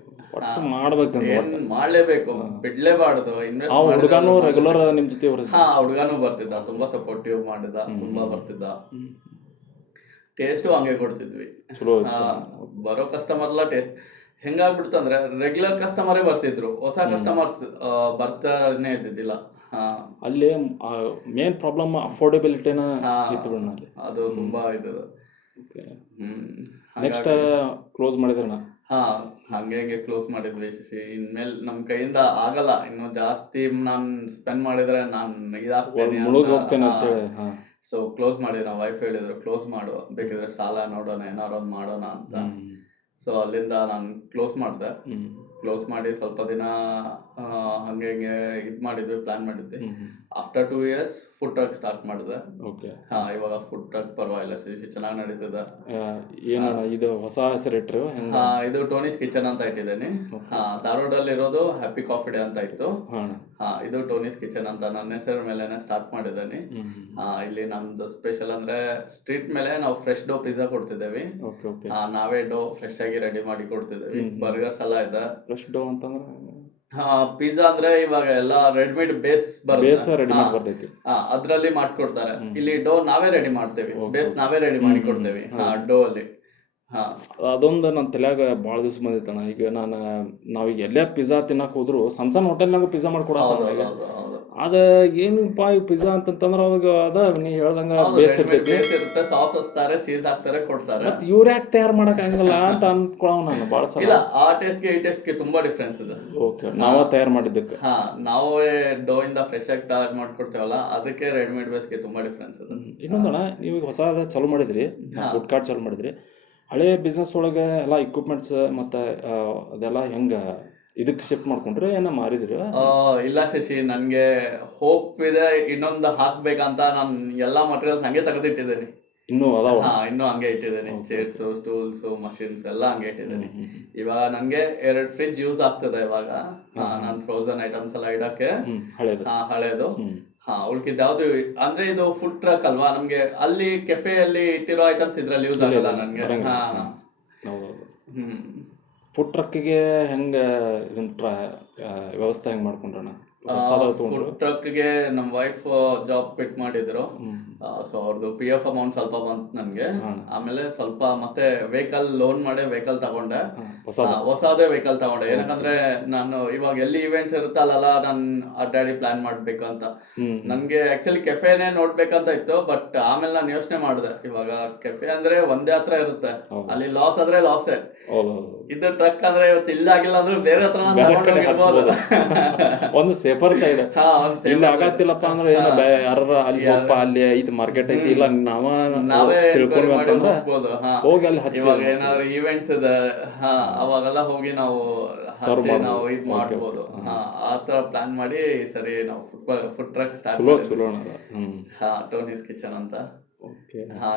ಏನ್ ಮಾಡ್ಲೇಬೇಕು, ಬಿಡ್ಲೇಬಾರ್ದು. ಹುಡುಗನೂ ರೆಗ್ಯುಲರ್ ನಿಮ್ ಜೊತೆ ಹುಡುಗನೂ ಬರ್ತಿದ್ದ, ತುಂಬಾ ಸಪೋರ್ಟಿವ್ ಮಾಡಿದ, ತುಂಬಾ ಬರ್ತಿದ್ದ. ಟೇಸ್ಟು ಹಂಗೆ ಕೊಡ್ತಿದ್ವಿ. ಬರೋ ಕಸ್ಟಮರ್ ಎಲ್ಲ ಟೇಸ್ಟ್ ಹೆಂಗಾಗ್ಬಿಡ್ತು ಅಂದ್ರೆ, ರೆಗ್ಯುಲರ್ ಕಸ್ಟಮರೇ ಬರ್ತಿದ್ರು, ಹೊಸ ಕಸ್ಟಮರ್ಸ್ ಬರ್ತಾನೆ ಇದ್ದಿದ್ದಿಲ್ಲ. ಅಲ್ಲಿ ಮೇನ್ ಪ್ರಾಬ್ಲಮ್ ಅಫೋರ್ಡೆಬಿಲಿಟಿನ ಇತ್ತು, ಅದು ತುಂಬಾ ಇದು. ನೆಕ್ಸ್ಟ್ ಕ್ಲೋಸ್ ಮಾಡಿದ್ರಣ್ಣ? ಹಂಗೆ ಕ್ಲೋಸ್ ಮಾಡಿದ್ವಿ ಶಶಿ. ಇನ್ಮೇಲೆ ನಮ್ ಕೈಯಿಂದ ಆಗಲ್ಲ, ಇನ್ನು ಜಾಸ್ತಿ ನಾನ್ ಸ್ಪೆಂಡ್ ಮಾಡಿದ್ರೆ ನಾನ್ ಇದಾಗ್ತೇನೆ ಅಂತ ಹೇಳಿ. ಸೊ ಕ್ಲೋಸ್ ಮಾಡಿದ್ವಿ. ನಮ್ಮ ವೈಫ್ ಹೇಳಿದ್ರು, ಕ್ಲೋಸ್ ಮಾಡು, ಬೇಕಿದ್ರೆ ಸಾಲ ನೋಡೋಣ, ಏನಾರು ಒಂದು ಮಾಡೋಣ ಅಂತ. ಸೊ ಅಲ್ಲಿಂದ ನಾನು ಕ್ಲೋಸ್ ಮಾಡಿದೆ. ಕ್ಲೋಸ್ ಮಾಡಿ ಸ್ವಲ್ಪ ದಿನ ಹಂಗೆ ಇದು ಮಾಡಿದ್ವಿ, ಪ್ಲಾನ್ ಮಾಡಿದ್ವಿ. After 2 years food truck start ಮಾಡಿದೆ. ಇವಾಗ ಫುಡ್ ಟ್ರಕ್ ಪರವಾಗಿಲ್ಲ, ಚೆನ್ನಾಗಿ ನಡೀತದೆ. ಇದು ಹೊಸ ಹೆಸರು ಇಟ್ರು? ಇದು ಟೋನೀಸ್ ಕಿಚನ್ ಅಂತ ಇಟ್ಟಿದ್ದೇನೆ. ಧಾರವಾಡಲ್ಲಿ ಇರೋದು ಹ್ಯಾಪಿ ಕಾಫಿ ಡೇ ಅಂತ ಇತ್ತು. ಇದು ಟೋನೀಸ್ ಕಿಚನ್ ಅಂತ ನನ್ನ ಹೆಸರು ಮೇಲೆನೆ ಸ್ಟಾರ್ಟ್ ಮಾಡಿದ್ದೇನೆ. ಇಲ್ಲಿ ನಮ್ದು ಸ್ಪೆಷಲ್ ಅಂದ್ರೆ, ಸ್ಟ್ರೀಟ್ ಮೇಲೆ ನಾವು ಫ್ರೆಶ್ ಡೋ ಪಿಜ್ಜಾ ಕೊಡ್ತಿದ್ದೇವೆ. ನಾವೇ ಡೋ ಫ್ರೆಶ್ ಆಗಿ ರೆಡಿ ಮಾಡಿ ಕೊಡ್ತಿದ್ದೇವೆ. ಬರ್ಗರ್ಸ್ ಎಲ್ಲ ಇದೆ. ಫ್ರೆಶ್ ಡೋ ಅಂತಂದ್ರೆ ಪಿಜ್ಜಾ ಅಂದ್ರೆ ಇವಾಗ ಎಲ್ಲ ರೆಡಿಮೇಡ್ ಬೇಸ್ ಬರ್ತೈತಿ, ಅದ್ರಲ್ಲಿ ಮಾಡ್ಕೊಡ್ತಾರೆ. ಇಲ್ಲಿ ಡೋ ನಾವೇ ರೆಡಿ ಮಾಡ್ತೇವೆ, ಬೇಸ್ ನಾವೇ ರೆಡಿ ಮಾಡಿ ಕೊಡ್ತೇವೆ ಡೋ ಅಲ್ಲಿ. ಅದೊಂದು ನನ್ನ ತಲೆಯಾಗ ಭಾಳ ದಿವಸ ಬಂದಿತ್ತಣ್ಣ. ಈಗ ನಾವೀಗ ಎಲ್ಲೇ ಪಿಜ್ಜಾ ತಿನ್ನಕ್ ಹೋದ್ರು, ಸಣ್ಣ ಹೋಟೆಲ್ನಾಗ ಪಿಜ್ಜಾ ಮಾಡ್ಕೊಡತ್ತ. ಅದ ಏನಪ್ಪಾ ಈ ಪಿಜ್ಜಾ ಅಂತಂದ್ರೆ, ಅವಾಗ ಅದ ನೀ ಹೇಳ್ದಂಗ ಬೇಸ್ ಇರ್ತೈತಿ, ಸಾಸ್ ಹಚ್ತಾರೆ, ಚೀಸ್ ಹಾಕ್ತಾರೆ, ಕೊಡ್ತಾರೆ. ಮತ್ತೆ ಇವ್ರ ಯಾಕೆ ತಯಾರು ಮಾಡಕ್ ಆಗಲ್ಲ ಅಂತ ಅನ್ಕೊಳವ್ ನಾನು ಭಾಳ ಸಲ. ಇಲ್ಲ, ಆ ಟೇಸ್ಟ್ಗೆ ಈ ಟೇಸ್ಟ್ಗೆ ತುಂಬಾ ಡಿಫ್ರೆನ್ಸ್ ಇದೆ. ನಾವ ತಯಾರು ಮಾಡಿದ್ದಕ್ಕೆ ನಾವೇ ಡೋ ಇಂದ ಫ್ರೆಶ್ ಆಗಿ ತಯಾರು ಮಾಡ್ಕೊಡ್ತೇವಲ್ಲ, ಅದಕ್ಕೆ ರೆಡಿಮೇಡ್ ಬೇಸ್ಗೆ ತುಂಬಾ ಡಿಫ್ರೆನ್ಸ್ ಇದೆ. ಇನ್ನೊಂದಣ್ಣ, ನೀವು ಹೊಸ ಚಾಲೂ ಮಾಡಿದ್ರಿ, ಫುಡ್ ಕಾರ್ಟ್ ಚಾಲೂ ಮಾಡಿದ್ರಿ. ಹಳೆ ಬಿಸ್ನೆಸ್ ಒಳಗೆ ಎಲ್ಲ ಇಕ್ವಿಪ್ಮೆಂಟ್ಸ್ ಮತ್ತೆ ಅದೆಲ್ಲ ಹೆಂಗ ಇದಕ್ಕೆ ಶಿಫ್ಟ್ ಮಾಡ್ಕೊಂಡ್ರೆ ಏನೋ ಮಾರಿದ್ರಿ? ಇಲ್ಲ ಶಶಿ, ನನ್ಗೆ ಹೋಪ್ ಇದೆ ಇನ್ನೊಂದು ಹಾಕ್ಬೇಕಂತ. ನಾನು ಎಲ್ಲಾ ಮಟೀರಿಯಲ್ಸ್ ಹಂಗೆ ತೆಗೆದಿಟ್ಟಿದ್ದೇನೆ. ಇನ್ನೂ ಅದಾವ? ಇನ್ನೂ ಹಂಗೆ ಇಟ್ಟಿದ್ದೇನೆ. ಚೇರ್ಸ್, ಸ್ಟೂಲ್ಸ್, ಮಷಿನ್ಸ್ ಎಲ್ಲ ಹಂಗೆ ಇಟ್ಟಿದ್ದೇನೆ. ಇವಾಗ ನನ್ಗೆ 2 ಫ್ರಿಡ್ಜ್ ಯೂಸ್ ಆಗ್ತದೆ ಇವಾಗ. ನಾನು ಫ್ರೋಸನ್ ಐಟಮ್ಸ್ ಎಲ್ಲ ಇಡಕ್ಕೆ ಹಳೇದು. ಉಳ್ಕಿದ್ ಯಾವ್ದು ಅಂದ್ರೆ, ಇದು ಫುಡ್ ಟ್ರಕ್ ಅಲ್ವಾ, ನಮ್ಗೆ ಅಲ್ಲಿ ಕೆಫೆಯಲ್ಲಿ ಇಟ್ಟಿರೋ ಐಟಮ್ಸ್ ಇದ್ರಲ್ಲಿ ಯೂಸ್ ಆಗಲ್ಲ ನನ್ಗೆ. ಫುಡ್ ಟ್ರಕ್ಕಿಗೆ ಹೆಂಗ ವ್ಯವಸ್ಥೆ ಹೆಂಗ್ ಮಾಡ್ಕೊಂಡ್ರಣ? ಫುಡ್ ಟ್ರಕ್ಗೆ ನಮ್ಮ ವೈಫ್ ಜಾಬ್ ಕ್ವಿಟ್ ಮಾಡಿದ್ರು. ಸೊ ಅವ್ರದ್ದು PF ಅಮೌಂಟ್ ಸ್ವಲ್ಪ ಬಂತು ನನ್ಗೆ. ಆಮೇಲೆ ಸ್ವಲ್ಪ ಮತ್ತೆ ವೆಹಿಕಲ್ ಲೋನ್ ಮಾಡಿ ವೆಹಿಕಲ್ ತಗೊಂಡೆ, ಹೊಸದೇ ವೆಹಿಕಲ್ ತಗೊಂಡೆ. ಏನಕ್ಕಂದ್ರೆ ನಾನು ಇವಾಗ ಎಲ್ಲಿ ಇವೆಂಟ್ಸ್ ಇರುತ್ತಲ್ಲ, ನಾನು ಅಡ್ಡಾಡಿ ಪ್ಲಾನ್ ಮಾಡ್ಬೇಕು ಅಂತ. ನನ್ಗೆ ಆಕ್ಚುಲಿ ಕೆಫೆನೇ ನೋಡ್ಬೇಕಂತ ಇತ್ತು. ಬಟ್ ಆಮೇಲೆ ನಾನು ಯೋಚನೆ ಮಾಡಿದೆ, ಇವಾಗ ಕೆಫೆ ಅಂದ್ರೆ ಒಂದೇ ಹತ್ರ ಇರುತ್ತೆ, ಅಲ್ಲಿ ಲಾಸ್ ಆದ್ರೆ ಲಾಸೇ. ಇದು ಟ್ರಕ್ ಅಂದ್ರೆ ಇವತ್ತು ಇಲ್ಲಾಗಿಲ್ಲ ಅಂದ್ರೆ ಬೇರೆ ಹತ್ರ ಒಂದು ಸೇಫರ್ ಸೈಡ್. ಇಲ್ಲಿ ಆಗತ್ತಿಲ್ಲಪ್ಪ ಅಂದ್ರೆ ಯಾರ ಅಲ್ಲಿ ಹೋಗಪ್ಪ, ಅಲ್ಲಿ ಐತಿ ಮಾರ್ಕೆಟ್ ಐತಿ, ಇಲ್ಲ ನಾವೇ ತಿಳ್ಕೊಂಡ್ವಿ ಅಂತಂದ್ರೆ ಹೋಗಿ ಅಲ್ಲಿ ಇವಾಗ ಏನಾದ್ರು ಈವೆಂಟ್ಸ್ ಇದೆ, ಅವಾಗೆಲ್ಲ ಹೋಗಿ ನಾವು ಇದ್ ಮಾಡ್ಬೋದು. ಆತರ ಪ್ಲಾನ್ ಮಾಡಿ ಈ ಸರಿ ನಾವು ಫುಡ್ ಟ್ರಕ್ ಸ್ಟಾರ್ಟ್ ಟೋನೀಸ್ ಕಿಚನ್ ಅಂತ.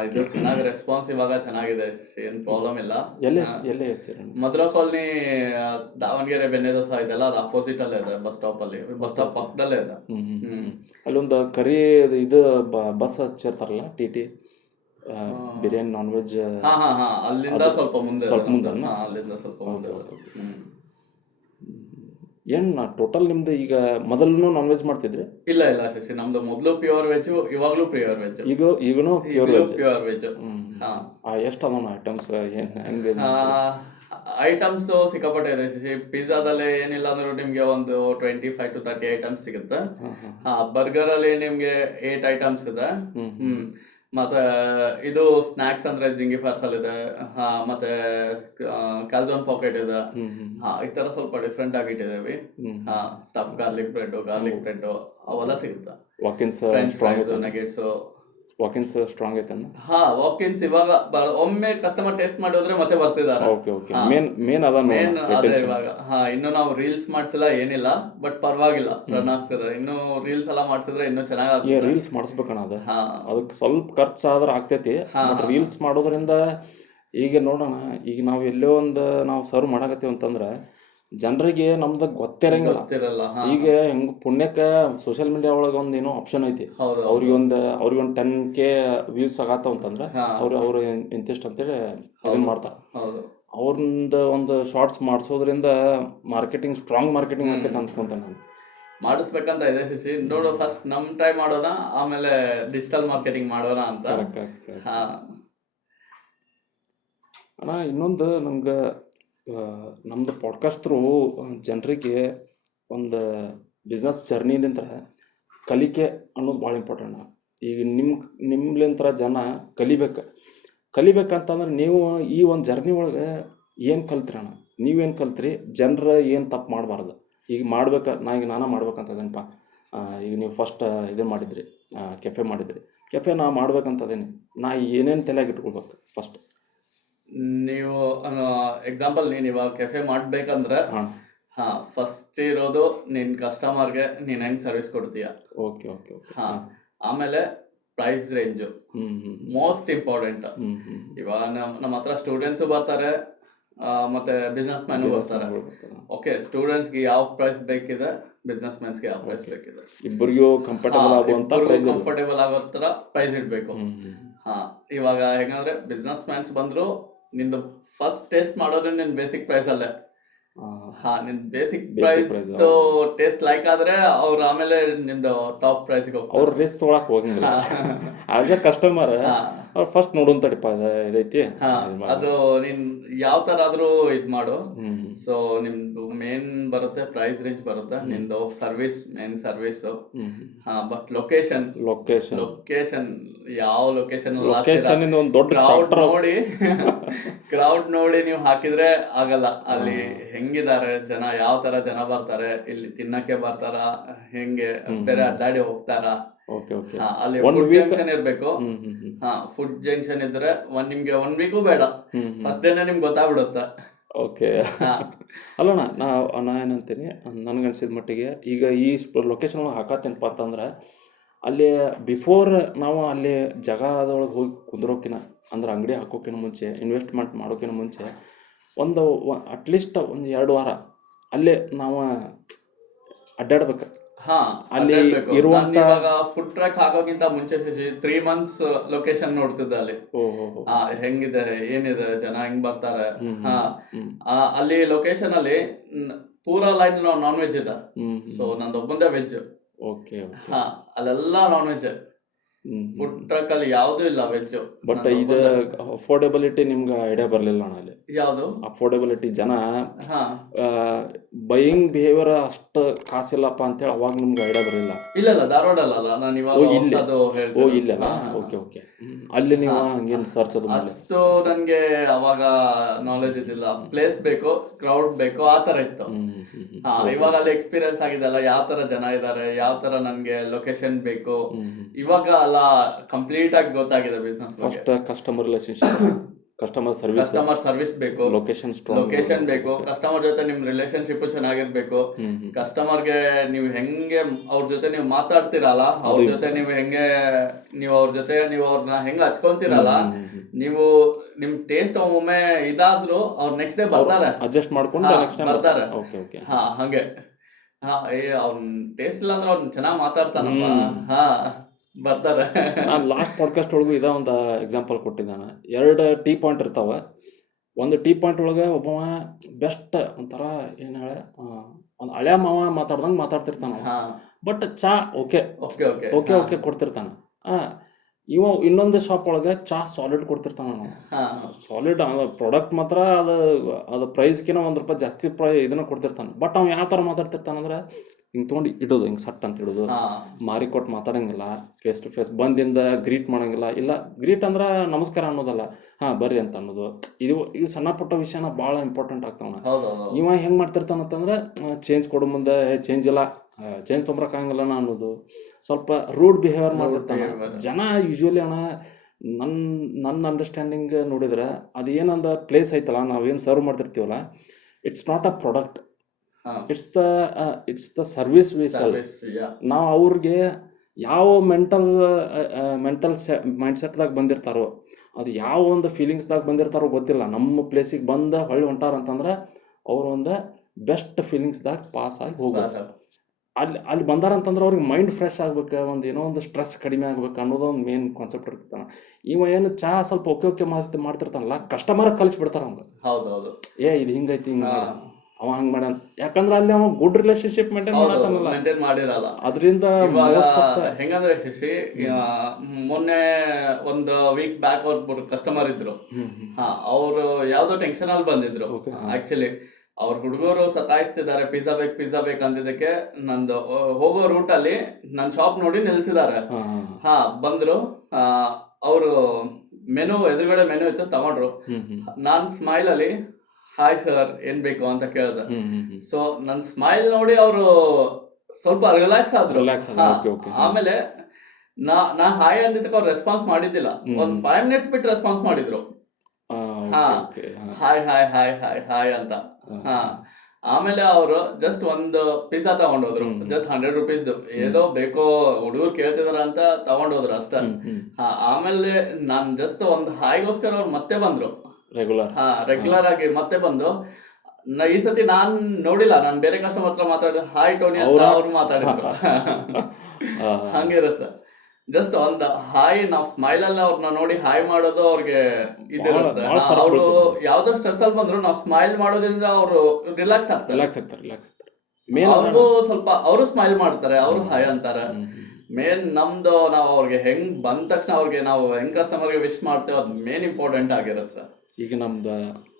ಇದು ಚೆನ್ನಾಗಿ ರೆಸ್ಪಾನ್ಸ್ ಇವಾಗ ಚೆನ್ನಾಗಿದೆ, ಏನ್ ಪ್ರಾಬ್ಲಮ್ ಇಲ್ಲ. ಮಧುರಾ ಕಾಲನಿ, ದಾವಣಗೆರೆ ಬೆಣ್ಣೆ ದೋಸೆ ಇದೆಲ್ಲ ಅದು ಅಪೋಸಿಟ್ ಅಲ್ಲೇ ಇದೆ, ಬಸ್ ಸ್ಟಾಪ್ ಪಕ್ಕದಲ್ಲೇ ಇದೆ. ಅಲ್ಲೊಂದು ಕರಿ ಇದು ಬಸ್ ಹಚ್ಚಿರ್ತಾರಲ್ಲ, TT ಬಿರಿಯಾನಿ ನಾನ್ ವೆಜ್ ಹಾ ಹಾ ಹಾ ಅಲ್ಲಿಂದ ಸ್ವಲ್ಪ ಮುಂದೆ ಸ್ವಲ್ಪ ಮುಂದೆ ಅಲ್ಲ? ಅಲ್ಲಿಂದ ಸ್ವಲ್ಪ ಮುಂದೆ ಏನು ಟೋಟಲ್ ನಿಮ್ದು ಈಗ ಮೊದಲು ನಾನ್ ವೆಜ್ ಮಾಡ್ತಿದ್ರಿ? ಇಲ್ಲ ಇಲ್ಲ ಶಶಿ, ನಮ್ದು ಮೊದಲು ಪ್ಯೂರ್ ವೆಜ್, ಇವಾಗ್ಲೂ ಪ್ಯೂರ್ ವೆಜ್. ಈಗನೂ ಪ್ಯೂರ್ ವೆಜ್? Pure veg. ಎಷ್ಟು ಅದಾವ ಐಟಮ್ಸ್? ಹೆಂಗೆ ಐಟಮ್ಸ್ ಸಿಕ್ಕಾಪಟ್ಟೆ ಇದೆ ಶಶಿ. ಪಿಜ್ಜಾದಲ್ಲಿ ಏನಿಲ್ಲ ಅಂದ್ರೂ ನಿಮ್ಗೆ ಒಂದು 25 to 30 ಐಟಮ್ಸ್ ಸಿಗುತ್ತೆ. ಬರ್ಗರ್ ಅಲ್ಲಿ ನಿಮ್ಗೆ 8 ಐಟಮ್ಸ್ ಇದೆ. ಮತ್ತೆ ಇದು ಸ್ನಾಕ್ಸ್ ಅಂದ್ರೆ ಜಿಂಗಿ ಪಾರ್ಸಲ್ ಇದೆ, ಮತ್ತೆ ಕ್ಯಾಲ್ಝೋನ್ ಪಾಕೆಟ್ ಇದೆ. ಈ ತರ ಸ್ವಲ್ಪ ಡಿಫ್ರೆಂಟ್ ಆಗಿ ಇಟ್ಟಿದ್ದೇವೆ. ಸ್ಟಫ್ ಗಾರ್ಲಿಕ್ ಬ್ರೆಡ್ ಅವೆಲ್ಲ ಸಿಗುತ್ತೆ. French fries, nuggets. Walk ins strong ಐತೆ? ವಾಕಿನ್ಸ್ ಇವಾಗ ಒಮ್ಮೆ ಕಸ್ಟಮರ್ ಟೇಸ್ಟ್ ಮಾಡಿ ಹೋದ್ರೆ ಮತ್ತೆ ಬರ್ತಿದ್ದಾರೆ. ಮೇನ್ ಅದೇ ಇವಾಗ. ಇನ್ನು ನಾವು ರೀಲ್ಸ್ ಮಾಡ್ಸಿಲ್ಲ, ಏನಿಲ್ಲ, ಬಟ್ ಪರವಾಗಿಲ್ಲ, ರನ್ ಆಗ್ತದೆ. ಇನ್ನು ರೀಲ್ಸ್ ಎಲ್ಲ ಮಾಡ್ಸಿದ್ರೆ ಇನ್ನೂ ಚೆನ್ನಾಗಿ. ರೀಲ್ಸ್ ಮಾಡಿಸ್ಬೇಕಣ್ಣ. ಅದಕ್ಕೆ ಸ್ವಲ್ಪ ಖರ್ಚಾದ್ರೆ ಆಗ್ತೈತಿ. ಬಟ್ ರೀಲ್ಸ್ ಮಾಡೋದ್ರಿಂದ ಈಗ ನೋಡೋಣ, ಈಗ ನಾವು ಎಲ್ಲೋ ಒಂದು ನಾವು ಸರ್ವ್ ಮಾಡಕತ್ತೀವಿ ಅಂತಂದ್ರೆ ಜನರಿಗೆ ನಮ್ದು ಗೊತ್ತಿರಂಗಿಲ್ಲ. ಈಗ ಹೆಂಗ್ ಪುಣ್ಯಕ್ಕೆ ಸೋಷಿಯಲ್ ಮೀಡಿಯಾ ಒಳಗೆ ಒಂದು ಏನೋ ಆಪ್ಷನ್ ಐತಿ. ಅವ್ರಿಗೊಂದು 10K ವ್ಯೂಸ್ ಆಗತ್ತಾವ ಅಂತಂದ್ರೆ ಅವ್ರು ಇಂತಿಷ್ಟು ಅಂತೇಳಿ ಇದನ್ನ ಮಾಡ್ತಾರೆ. ಅವ್ರಿಂದ ಒಂದು ಶಾರ್ಟ್ಸ್ ಮಾಡಿಸೋದ್ರಿಂದ ಮಾರ್ಕೆಟಿಂಗ್, ಸ್ಟ್ರಾಂಗ್ ಮಾರ್ಕೆಟಿಂಗ್ ಆಗ್ತೈತೆ ಅನ್ಕೊಂತ ನಾನು. ಮಾಡಿಸ್ಬೇಕಂತ ಇದೆ ಶಶಿ. ನೋಡು, ಫಸ್ಟ್ ನಮ್ ಟ್ರೈ ಮಾಡೋಣ, ಆಮೇಲೆ ಡಿಜಿಟಲ್ ಮಾರ್ಕೆಟಿಂಗ್ ಮಾಡೋಣ ಅಂತ. ಅಣ್ಣ ಇನ್ನೊಂದು ನಮ್ಗೆ ನಮ್ದು ಪಾಡ್ಕಾಸ್ಟ್ ಥ್ರೂ ಜನರಿಗೆ ಒಂದು ಬಿಸ್ನೆಸ್ ಜರ್ನಿಲಿಂದ ಕಲಿಕೆ ಅನ್ನೋದು ಭಾಳ ಇಂಪಾರ್ಟೆಂಟ್. ಈಗ ನಿಮ್ಲಿಂತ್ರ ಜನ ಕಲಿಬೇಕಂತಂದ್ರೆ ನೀವು ಈ ಒಂದು ಜರ್ನಿ ಒಳಗೆ ಏನು ಕಲ್ತ್ರಿ? ನೀವೇನು ಕಲ್ತ್ರಿ? ಜನರ ಏನು ತಪ್ಪು ಮಾಡಬಾರ್ದು. ಈಗ ನಾನು ಮಾಡ್ಬೇಕಂತದೇನಪ್ಪ. ಈಗ ನೀವು ಫಸ್ಟ್ ಇದು ಮಾಡಿದ್ರಿ, ಕೆಫೆ ನಾ ಮಾಡ್ಬೇಕಂತದೇನಿ. ನಾ ಏನೇನು ತಲೆಯಾಗಿ ಇಟ್ಕೊಳ್ಬೇಕು ಫಸ್ಟ್? ನೀವು ಎಕ್ಸಾಂಪಲ್, ನೀನ್ ಇವಾಗ ಕೆಫೆ ಮಾಡ್ಬೇಕಂದ್ರೆ ಫಸ್ಟ್ ಇರೋದು ನಿನ್ ಕಸ್ಟಮರ್ಗೆ ನೀನ್ ಹೆಂಗ್ ಸರ್ವಿಸ್ ಕೊಡ್ತೀಯ. ಆಮೇಲೆ ಪ್ರೈಸ್ ರೇಂಜ್ ಮೋಸ್ಟ್ ಇಂಪಾರ್ಟೆಂಟ್. ಇವಾಗ ನಮ್ಮ ಹತ್ರ ಸ್ಟೂಡೆಂಟ್ಸ್ ಬರ್ತಾರೆ, ಮತ್ತೆ ಬಿಸ್ನೆಸ್ ಮ್ಯಾನ್ ಬರ್ತಾರೆ. ಓಕೆ, ಸ್ಟೂಡೆಂಟ್ಸ್ಗೆ ಯಾವ ಪ್ರೈಸ್ ಬೇಕಿದೆ, ಬಿಸ್ನೆಸ್ ಮ್ಯಾನ್ಸ್ಗೆ ಯಾವ ಪ್ರೈಸ್ ಬೇಕಿದೆ, ಇಬ್ಬರಿಗೂ ಕಂಫರ್ಟೇಬಲ್ ಆಗೋ ತರ ಪ್ರೈಸ್ ಇಡ್ಬೇಕು. ಇವಾಗ ಹೆಂಗಂದ್ರೆ ಬಿಸ್ನೆಸ್ ಮ್ಯಾನ್ಸ್ ಬಂದ್ರು, ನಿಂದು ಫಸ್ಟ್ ಟೇಸ್ಟ್ ಮಾಡೋದು ನಿನ್ ಬೇಸಿಕ್ ಪ್ರೈಸ್ ಅಲ್ಲೇ. ನಿನ್ ಬೇಸಿಕ್ ಪ್ರೈಸ್ ಟೇಸ್ಟ್ ಲೈಕ್ ಆದ್ರೆ ಅವ್ರು ಆಮೇಲೆ ನಿಮ್ದು ಟಾಪ್ ಪ್ರೈಸ್ ಅವ್ರ ರಿಸ್ಕ್ ತೊಗೊಳಕ್ ಹೋಗಂಗಿಲ್ಲ. ಆಸ್ ಎ ಕಸ್ಟಮರ್ ಅವ್ರು ಫಸ್ಟ್ ನೋಡೋನ್ ತಡಿಪ ಇದೈತಿ. ಅದು ನೀನ್ ಯಾವ ತರ ಆದ್ರೂ ಇದ್ ಮಾಡು. ಸೊ ನಿಮ್ದು ಮೇನ್ ಬರುತ್ತೆ, ಪ್ರೈಸ್ ರೇಂಜ್ ಬರುತ್ತೆ, ನಿಮ್ದು service main service. But location ಯಾವ ಲೊಕೇಶನ್ ಕ್ರೌಡ್ ನೋಡಿ ನೀವು ಹಾಕಿದ್ರೆ ಆಗಲ್ಲ. ಅಲ್ಲಿ ಹೆಂಗಿದ್ದಾರೆ ಜನ, ಯಾವ ತರ ಜನ ಬರ್ತಾರೆ, ಇಲ್ಲಿ ತಿನ್ನಕ್ಕೆ ಬರ್ತಾರ, ಹೆಂಗೆ ಬೇರೆ ಅಡ್ಡಾಡಿ ಹೋಗ್ತಾರ. ಅಲ್ಲಿ ಫುಡ್ ಜಂಕ್ಷನ್ ಇರ್ಬೇಕು. ಫುಡ್ ಜಂಕ್ಷನ್ ಇದ್ರೆ ನಿಮ್ಗೆ 1 ವೀಕು ಬೇಡ, ಫಸ್ಟ್ ಡೇನೆ ನಿಮ್ಗೆ ಗೊತ್ತಾಗ್ಬಿಡುತ್ತೆ. ಅಲ್ಲಣ್ಣ, ನಾ ಏನಂತೀನಿ, ನನ್ಗನ್ಸಿದ ಮಟ್ಟಿಗೆ ಈಗ ಈ ಲೊಕೇಶನ್ ಒಳಗೆ ಹಾಕತ್ತೇನಪ್ಪ ಅಂತಂದ್ರೆ ಅಲ್ಲಿ ಬಿಫೋರ್ ನಾವು ಅಲ್ಲಿ ಜಾಗದೊಳಗೆ ಹೋಗಿ ಕುಂದ್ರೋಕಿನ ಅಂದ್ರೆ ಅಂಗಡಿ ಹಾಕೋಕಿನ ಮುಂಚೆ, ಇನ್ವೆಸ್ಟ್ಮೆಂಟ್ ಮಾಡೋಕಿನ ಮುಂಚೆ ಒಂದು ಅಟ್ಲೀಸ್ಟ್ ಒಂದು 2 ವಾರ ಅಲ್ಲೇ ನಾವು ಅಡ್ಡಾಡ್ಬೇಕು. ಅಲ್ಲಿ ಇರುವಂತ ಫುಡ್ ಟ್ರಕ್ ಹಾಕೋಕ್ಕಿಂತ ಮುಂಚೆ 3 months ಲೊಕೇಶನ್ ನೋಡ್ತಿದ್ದೆ. ಅಲ್ಲಿ ಹೆಂಗಿದೆ, ಏನಿದೆ, ಜನ ಹೆಂಗ್ ಬರ್ತಾರೆ. ಅಲ್ಲಿ ಲೊಕೇಶನ್ ಅಲ್ಲಿ ಪೂರಾ ಲೈನ್ ನಾನ್ ವೆಜ್ ಇದೆ. ಸೊ ನಂದೊಬ್ಬಂದೇ ವೆಜ್. ಅಲ್ಲೆಲ್ಲ ನಾನ್ ವೆಜ್. ಫುಡ್ ಟ್ರಕ್ ಅಲ್ಲಿ ಯಾವ್ದು ಇಲ್ಲ ವೆಜ್. ಬಟ್ ಇದು ಅಫೋರ್ಡೆಬಿಲಿಟಿ ನಿಮ್ಗೆ ಐಡಿಯಾ ಬರ್ಲಿಲ್ಲ ಅಲ್ಲಿ? ಯಾವ್ದು ಅಫೋರ್ಡೆಬಿಲಿಟಿ? ಜನ ಬೈಯಿಂಗ್ ಬಿಹೇವಿಯರ್ ಅಷ್ಟು ಕಾಸಿಲ್ಲಪ್ಪ ಅಂತೇಳಿ ಅವಾಗ ನಿಮ್ಗೆ ಐಡಿಯಾ ಬರಲಿಲ್ಲ? ಇಲ್ಲ, ಧಾರವಾಡ ಅಲ್ಲ, ನಾನು ಇವಾಗ ಇಲ್ಲ. ಓಕೆ. ಅಲ್ಲಿ ನೀವು ಹಂಗೇನು ಸರ್ಚ್ ಅಷ್ಟು ನನ್ಗೆ ಅವಾಗ ನಾಲೆಜ್ ಇದ್ದಿಲ್ಲ. ಪ್ಲೇಸ್ ಬೇಕು, ಕ್ರೌಡ್ ಬೇಕು, ಆ ತರ ಇತ್ತು. ಇವಾಗ ಅಲ್ಲಿ ಎಕ್ಸ್ಪೀರಿಯನ್ಸ್ ಆಗಿದೆಲ್ಲ, ಯಾವ ತರ ಜನ ಇದಾರೆ, ಯಾವ ತರ ನನ್ಗೆ ಲೊಕೇಶನ್ ಬೇಕು, ಇವಾಗ ಅಲ್ಲ ಕಂಪ್ಲೀಟ್ ಆಗಿ ಗೊತ್ತಾಗಿದೆ business. First customer relationship, customer service ಬೇಕು, ಲೊಕೇಶನ್ ಬೇಕು, ಕಸ್ಟಮರ್ ಜೊತೆ ನಿಮ್ ರಿಲೇಶನ್ಶಿಪ್ ಚೆನ್ನಾಗಿರ್ಬೇಕು. ಕಸ್ಟಮರ್ಗೆ ನೀವು ಹೆಂಗೆ ಅವ್ರ ಜೊತೆ ನೀವು ಮಾತಾಡ್ತಿರಲ್ಲ, ಅವ್ರ ಜೊತೆ ನೀವು ಹೆಂಗೆ ನೀವು ಅವ್ರನ್ನ ಹೆಂಗ ಹಚ್ಕೊಂತೀರಲ್ಲ, ನೀವು ನಿಮ್ ಟೇಸ್ಟ್ ಒಮ್ಮೆ ಇದಾದ್ರು ಅವ್ರ ನೆಕ್ಸ್ಟ್ ಡೇ ಬರ್ತಾರೆ, ಅಡ್ಜಸ್ಟ್ ಮಾಡ್ಕೊಂಡು ಬರ್ತಾರೆ. ಹಂಗೆ ಅವ್ನ ಟೇಸ್ಟ್ ಇಲ್ಲ ಅಂದ್ರೆ ಅವ್ನ ಚೆನ್ನಾಗ್ ಮಾತಾಡ್ತಾನಪ್ಪ. ಬರ್ತಾರೆ. ನಾನು ಲಾಸ್ಟ್ ಪಾಡ್ಕಾಸ್ಟ್ ಒಳಗೂ ಇದ ಒಂದು ಎಕ್ಸಾಂಪಲ್ ಕೊಟ್ಟಿದ್ದಾನೆ. 2 ಟೀ ಪಾಯಿಂಟ್ ಇರ್ತಾವೆ. ಒಂದು ಟೀ ಪಾಯಿಂಟ್ ಒಳಗೆ ಒಬ್ಬವ ಬೆಸ್ಟ್ ಒಂಥರ ಏನು ಹೇಳ, ಒಂದು ಹಳೆ ಮಾವ ಮಾತಾಡ್ದಂಗೆ ಮಾತಾಡ್ತಿರ್ತಾನ. ಬಟ್ ಚಾ okay okay okay okay okay ಕೊಡ್ತಿರ್ತಾನೆ. ಇವ ಇನ್ನೊಂದು ಶಾಪ್ ಒಳಗೆ ಚಾ ಸಾಲಿಡ್ ಕೊಡ್ತಿರ್ತಾನ. ನಾವು ಸಾಲಿಡ್ ಪ್ರಾಡಕ್ಟ್ ಮಾತ್ರ ಅದು ಪ್ರೈಸ್ಕಿನ ₹1 ಜಾಸ್ತಿ ಇದನ್ನ ಕೊಡ್ತಿರ್ತಾನೆ. ಬಟ್ ಅವ್ನು ಯಾವ ಥರ ಮಾತಾಡ್ತಿರ್ತಾನಂದ್ರೆ ಹಿಂಗೆ ತೊಗೊಂಡು ಇಡೋದು, ಹಿಂಗೆ ಸಟ್ ಅಂತ ಇಡೋದು, ಮಾರಿ ಕೊಟ್ಟು ಮಾತಾಡಂಗಿಲ್ಲ, ಫೇಸ್ ಟು ಫೇಸ್ ಬಂದಿಂದ ಗ್ರೀಟ್ ಮಾಡೋಂಗಿಲ್ಲ. ಇಲ್ಲ ಗ್ರೀಟ್ ಅಂದ್ರೆ ನಮಸ್ಕಾರ ಅನ್ನೋದಲ್ಲ, ಬರ್ರಿ ಅಂತ ಅನ್ನೋದು. ಇದು ಸಣ್ಣ ಪುಟ್ಟ ವಿಷಯನ ಭಾಳ ಇಂಪಾರ್ಟೆಂಟ್ ಆಗ್ತಾವ. ಇವ ಹೆಂಗೆ ಮಾಡ್ತಿರ್ತಾನಂತಂದ್ರೆ ಚೇಂಜ್ ಕೊಡೋ ಮುಂದೆ ಚೇಂಜ್ ಇಲ್ಲ, ಚೇಂಜ್ ತೊಂಬರಕ್ಕಾಗಲ್ಲ ಅನ್ನೋದು, ಸ್ವಲ್ಪ ರೂಡ್ ಬಿಹೇವಿಯರ್ ಮಾಡ್ತಿರ್ತಾನೆ. ಜನ ಯೂಶ್ವಲಿ ಅಣ್ಣ ನನ್ನ ಅಂಡರ್ಸ್ಟ್ಯಾಂಡಿಂಗ್ ನೋಡಿದ್ರೆ ಅದು ಏನಂದ ಪ್ಲೇಸ್ ಐತಲ್ಲ, ನಾವೇನು ಸರ್ವ್ ಮಾಡ್ತಿರ್ತೀವಲ್ಲ, it's not a product, it's the service we sell. ನಾವು ಅವ್ರಿಗೆ ಯಾವ ಮೆಂಟಲ್ ಮೈಂಡ್ಸೆಟ್ದಾಗ ಬಂದಿರ್ತಾರೋ, ಅದು ಯಾವ ಒಂದು ಫೀಲಿಂಗ್ಸ್ದಾಗ ಬಂದಿರ್ತಾರೋ ಗೊತ್ತಿಲ್ಲ, ನಮ್ಮ ಪ್ಲೇಸಿಗೆ ಬಂದು ಹೊಳ್ಳಿ ಹೊಂಟಾರ ಅಂತಂದ್ರೆ ಅವರು ಒಂದು ಬೆಸ್ಟ್ ಫೀಲಿಂಗ್ಸ್ದಾಗ ಪಾಸ್ ಆಗಿ ಹೋಗ್ಬೇಕು. ಅಲ್ಲಿ ಬಂದಾರಂತಂದ್ರೆ ಅವ್ರಿಗೆ ಮೈಂಡ್ ಫ್ರೆಶ್ ಆಗ್ಬೇಕು, ಒಂದು ಏನೋ ಒಂದು ಸ್ಟ್ರೆಸ್ ಕಡಿಮೆ ಆಗ್ಬೇಕು ಅನ್ನೋದು ಒಂದು ಮೇನ್ ಕಾನ್ಸೆಪ್ಟ್ ಇರ್ತಾನೆ. ಇವ ಏನು ಚಾ ಸ್ವಲ್ಪ ಓಕೆ ಓಕೆ ಮಾಡ್ತಿರ್ತಾನಲ್ಲ, ಕಸ್ಟಮರ್ ಕಲಿಸ್ಬಿಡ್ತಾರ ಅವ್ಗೆ. ಹೌದೌದು, ಇದು ಹಿಂಗೈತಿ, ಹಿಂಗೆ ಅವ ಹಂಗೆ ಮಾಡ್ಯಾನ. ಯಾಕಂದ್ರೆ ಅಲ್ಲಿ ಅವ ಗುಡ್ ರಿಲೇಶನ್ಶಿಪ್ ಮೇಂಟೈನ್ ಮಾಡಿರಲ್ಲ. ಅದರಿಂದ ಹೆಂಗಂದ್ರೆ ಶಶಿ, ಮೊನ್ನೆ ಒಂದು ವೀಕ್ ಬ್ಯಾಕ್ ಒಬ್ಬರು ಕಸ್ಟಮರ್ ಇದ್ರು. ಅವ್ರು ಯಾವ್ದೋ ಟೆನ್ಷನ್ ಅಲ್ಲಿ ಬಂದಿದ್ರು. ಆಕ್ಚುಲಿ ಅವ್ರ ಹುಡುಗರು ಸತಾಯಿಸ್ತಿದ್ದಾರೆ, ಪಿಜ್ಜಾ ಬೇಕು ಅಂದಿದ್ದಕ್ಕೆ ನಂದು ಹೋಗೋ ರೂಟ್ ಅಲ್ಲಿ ನನ್ನ ಶಾಪ್ ನೋಡಿ ನಿಲ್ಸಿದ್ದಾರೆ. ಬಂದ್ರು, ಅವರು ಮೆನು ಎದುರುಗಡೆ ಮೆನು ಇತ್ತು, ತಗೊಂಡ್ರು. ನಾನ್ ಸ್ಮೈಲ್ ಅಲ್ಲಿ ಹಾಯ್ ಸರ್ ಏನ್ ಬೇಕು ಅಂತ ಕೇಳ್ದೆ. ಸೊ ನನ್ ಸ್ಮೈಲ್ ನೋಡಿ ಅವರು ಸ್ವಲ್ಪ ರಿಲ್ಯಾಕ್ಸ್ ಆದ್ರು. ಆಮೇಲೆ ನಾ ಹಾಯ್ ಅಂದಿದ್ದಕ್ಕೆ ಅವ್ರು ರೆಸ್ಪಾನ್ಸ್ ಮಾಡಿದ್ದಿಲ್ಲ. ಒಂದ್ 5 minutes ಬಿಟ್ಟು ರೆಸ್ಪಾನ್ಸ್ ಮಾಡಿದ್ರು, hi hi hi hi hi ಅಂತ. ಆಮೇಲೆ ಅವರು ಜಸ್ಟ್ ಒಂದು ಪಿಜ್ಜಾ ತಗೊಂಡೋದ್ರು, ಜಸ್ಟ್ ₹100. ಏದೋ ಬೇಕೋ ಹುಡುಗರು ಕೇಳ್ತಿದಾರ ಅಂತ ತಗೊಂಡೋದ್ರು ಅಷ್ಟ. ಆಮೇಲೆ ನಾನ್ ಜಸ್ಟ್ ಒಂದು ಹಾಯ್ಗೋಸ್ಕರ ಅವ್ರು ಮತ್ತೆ ಬಂದ್ರು, ರೆಗ್ಯುಲರ್ ಆಗಿ ಮತ್ತೆ ಬಂದು. ಈ ಸತಿ ನಾನ್ ನೋಡಿಲ್ಲ, ನಾನ್ ಬೇರೆ ಕಸ್ಟಮರ್ ಹತ್ರ ಮಾತಾಡಿದ ಹಾಯ್ ಟೋನಿ ಅಂತ ಅವ್ರು ಮಾತಾಡಿದ್ರು. ಹಂಗಿರುತ್ತೆ. ಜಸ್ಟ್ ಒಂದು ಹಾಯ್, ನಾವು ಸ್ಮೈಲ್ ಅಲ್ಲಿ ಅವ್ರನ್ನ ನೋಡಿ ಹಾಯ್ ಮಾಡೋದು ಅವ್ರಿಗೆ ಇದಿರುತ್ತೆ. ಅವರು ಯಾವ್ದೋ ಸ್ಟ್ರೆಸ್ ಅಲ್ಲಿ ಬಂದ್ರು ನಾವು ಸ್ಮೈಲ್ ಮಾಡೋದ್ರಿಂದ ಅವರು ರಿಲ್ಯಾಕ್ಸ್ ಆಗ್ತಾರೆ. ಅವ್ರಿಗೂ ಸ್ವಲ್ಪ ಅವರು ಸ್ಮೈಲ್ ಮಾಡ್ತಾರೆ, ಅವರು ಹಾಯ್ ಅಂತಾರೆ. ಮೇನ್ ನಮ್ದು ನಾವು ಅವ್ರಿಗೆ ಹೆಂಗ್ ಬಂದ ತಕ್ಷಣ ಅವ್ರಿಗೆ ನಾವು ಹೆಂಗ್ ಕಸ್ಟಮರ್ಗೆ ವಿಶ್ ಮಾಡ್ತೇವೆ, ಅದು ಮೇನ್ ಇಂಪಾರ್ಟೆಂಟ್ ಆಗಿರುತ್ತೆ. ಈಗ ನಮ್ದು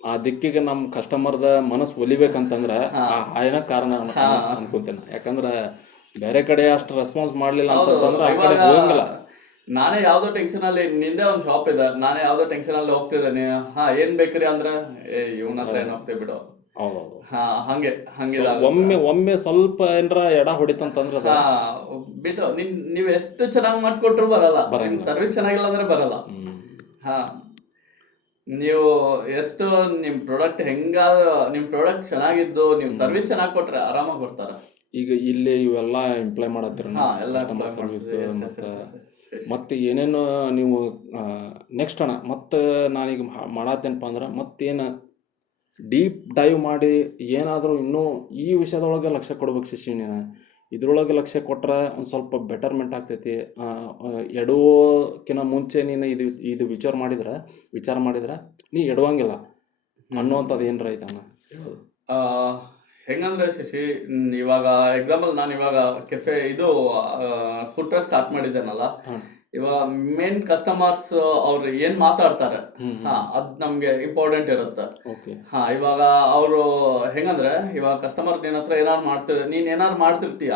ಆ ದಿಕ್ಕಿಗೆ ನಮ್ಮ ಕಸ್ಟಮರ್ದ ಮನಸ್ಸು ಒಲಿಬೇಕಂತಂದ್ರೆ ಆ ಹಾಯನ ಕಾರಣ ಅನ್ಕೊಂತೇನೆ. ಯಾಕಂದ್ರೆ ಬೇರೆ ಕಡೆ ಅಷ್ಟು ರೆಸ್ಪಾನ್ಸ್ ಮಾಡ್ಲಿಲ್ಲ ಅಂತಂದ್ರೆ ಆ ಕಡೆ ಹೋಗಂಗಿಲ್ಲ. ನಾನೇ ಯಾವ್ದೋ ಟೆನ್ಷನ್ ಅಲ್ಲಿ, ನಿಂದೆ ಒಂದ್ ಶಾಪ್ ಇದೆ, ನಾನೇ ಯಾವ್ದೋ ಟೆನ್ಷನ್ ಅಲ್ಲಿ ಹೋಗ್ತಿದ್ದೇನೆ, ಏನ್ ಬೇಕ್ರಿ ಅಂದ್ರೆ ಇವನ ಹತ್ರ ಏನ್ ಹೋಗ್ತೇವೆ ಬಿಡು. ಹಂಗೆ ಒಮ್ಮೆ ಸ್ವಲ್ಪ ಏನ್ರ ಎಡ ಹೊಡಿತಂತಂದ್ರ ಬಿಟ್ಟು ನೀವ್ ಎಷ್ಟು ಚೆನ್ನಾಗಿ ಮಾಡ್ಕೊಟ್ರು ಬರಲ್ಲ, ಸರ್ವಿಸ್ ಚೆನ್ನಾಗಿಲ್ಲ ಅಂದ್ರೆ ಬರಲ್ಲ. ನೀವು ಎಷ್ಟು ನಿಮ್ ಪ್ರಾಡಕ್ಟ್ ನಿಮ್ ಪ್ರಾಡಕ್ಟ್ ಚೆನ್ನಾಗಿದ್ದು ನಿಮ್ ಸರ್ವಿಸ್ ಚೆನ್ನಾಗಿ ಕೊಟ್ರೆ ಆರಾಮಾಗಿ ಕೊಡ್ತಾರ. ಈಗ ಇಲ್ಲಿ ಇವೆಲ್ಲ ಇಂಪ್ಲೈ ಮಾಡತ್ತೀರ, ಕಸ್ಟಮರ್ ಸರ್ವಿಸ್ ಮತ್ತೆ ಏನೇನು ನೀವು ನೆಕ್ಸ್ಟ್ ಅಣ್ಣ. ಮತ್ತೆ ನಾನೀಗ ಮಾಡತ್ತೇನಪ್ಪ ಅಂದ್ರೆ ಮತ್ತೇನು ಡೀಪ್ ಡೈವ್ ಮಾಡಿ ಏನಾದರೂ ಇನ್ನೂ ಈ ವಿಷಯದೊಳಗೆ ಲಕ್ಷ್ಯ ಕೊಡ್ಬೇಕು ಶಶಿ. ನೀನು ಇದ್ರೊಳಗೆ ಲಕ್ಷ್ಯ ಕೊಟ್ರೆ ಒಂದು ಸ್ವಲ್ಪ ಬೆಟರ್ಮೆಂಟ್ ಆಗ್ತೈತಿ. ಎಡುವಕ್ಕಿಂತ ಮುಂಚೆ ನೀನು ಇದು ವಿಚಾರ ಮಾಡಿದ್ರೆ ನೀ ಎಡುವಂಗಿಲ್ಲ ಅನ್ನುವಂಥದ್ದು ಏನರ ಐತಣ್ಣ? ಹೆಂಗಂದ್ರೆ ಶಶಿ, ಇವಾಗ ಎಕ್ಸಾಂಪಲ್ ನಾನು ಇವಾಗ ಕೆಫೆ ಇದು ಫುಡ್ ಟ್ರಕ್ ಸ್ಟಾರ್ಟ್ ಮಾಡಿದ್ದೇನಲ್ಲ, ಇವಾಗ ಮೇನ್ ಕಸ್ಟಮರ್ಸ್ ಅವ್ರು ಏನ್ ಮಾತಾಡ್ತಾರೆ ಅದ್ ನಮ್ಗೆ ಇಂಪಾರ್ಟೆಂಟ್ ಇರುತ್ತೆ. ಇವಾಗ ಅವರು ಹೆಂಗಂದ್ರೆ, ಇವಾಗ ಕಸ್ಟಮರ್ ನಿನ್ನ ಹತ್ರ ನೀನ್ ಏನಾರು ಮಾಡ್ತಿರ್ತೀಯ,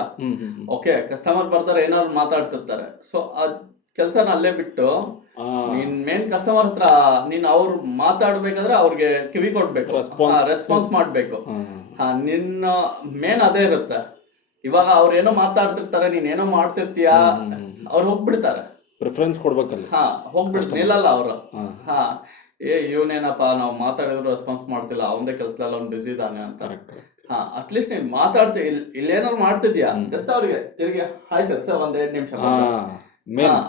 ಓಕೆ, ಕಸ್ಟಮರ್ ಬರ್ತಾರೆ ಏನಾದ್ರು ಮಾತಾಡ್ತಿರ್ತಾರೆ. ಸೊ ಅದ್ ಕೆಲ್ಸನ ಅಲ್ಲೇ ಬಿಟ್ಟು ನೀನ್ ಮೇನ್ ಕಸ್ಟಮರ್ ಹತ್ರ ನೀನ್ ಅವ್ರು ಮಾತಾಡ್ಬೇಕಾದ್ರೆ ಅವ್ರಿಗೆ ಕಿವಿ ಕೊಡ್ಬೇಕು, ರೆಸ್ಪಾನ್ಸ್ ಮಾಡ್ಬೇಕು. ನಿನ್ನ ಮೇನ್ ಅದೇ ಇರುತ್ತೆ. ಇವಾಗ ಅವ್ರ ಏನೋ ಮಾತಾಡ್ತಿರ್ತಾರೆ, ನೀನ್ ಏನೋ ಮಾಡ್ತಿರ್ತೀಯ, ಅವ್ರು ಹೋಗ್ಬಿಡ್ತಾರೆ, ಪ್ರಿಫರೆನ್ಸ್ ಕೊಡ್ಬೇಕಲ್ಲ. ಹೋಗ್ಬಿಡ್ತು ನಿಲ್ಲಲ್ಲ ಅವ್ರು. ಇವನೇನಪ್ಪ ನಾವು ಮಾತಾಡಿದ್ರು ರೆಸ್ಪಾನ್ಸ್ ಮಾಡ್ತಿಲ್ಲ, ಅವಂದೇ ಕೆಲ್ಸದಲ್ಲಿ ಅವ್ನು ಬಿಸಿ ಇದ್ದಾನೆ ಅಂತ. ಅಟ್ಲೀಸ್ಟ್ ನೀನ್ ಇಲ್ಲೇನಾದ್ರು ಮಾಡ್ತಿದ್ಯಾ, ಜಸ್ಟ್ ಅವ್ರಿಗೆ ತಿರುಗಿ ಹಾಯ್ ಸರ್ ಒಂದ್ 2 ನಿಮಿಷ,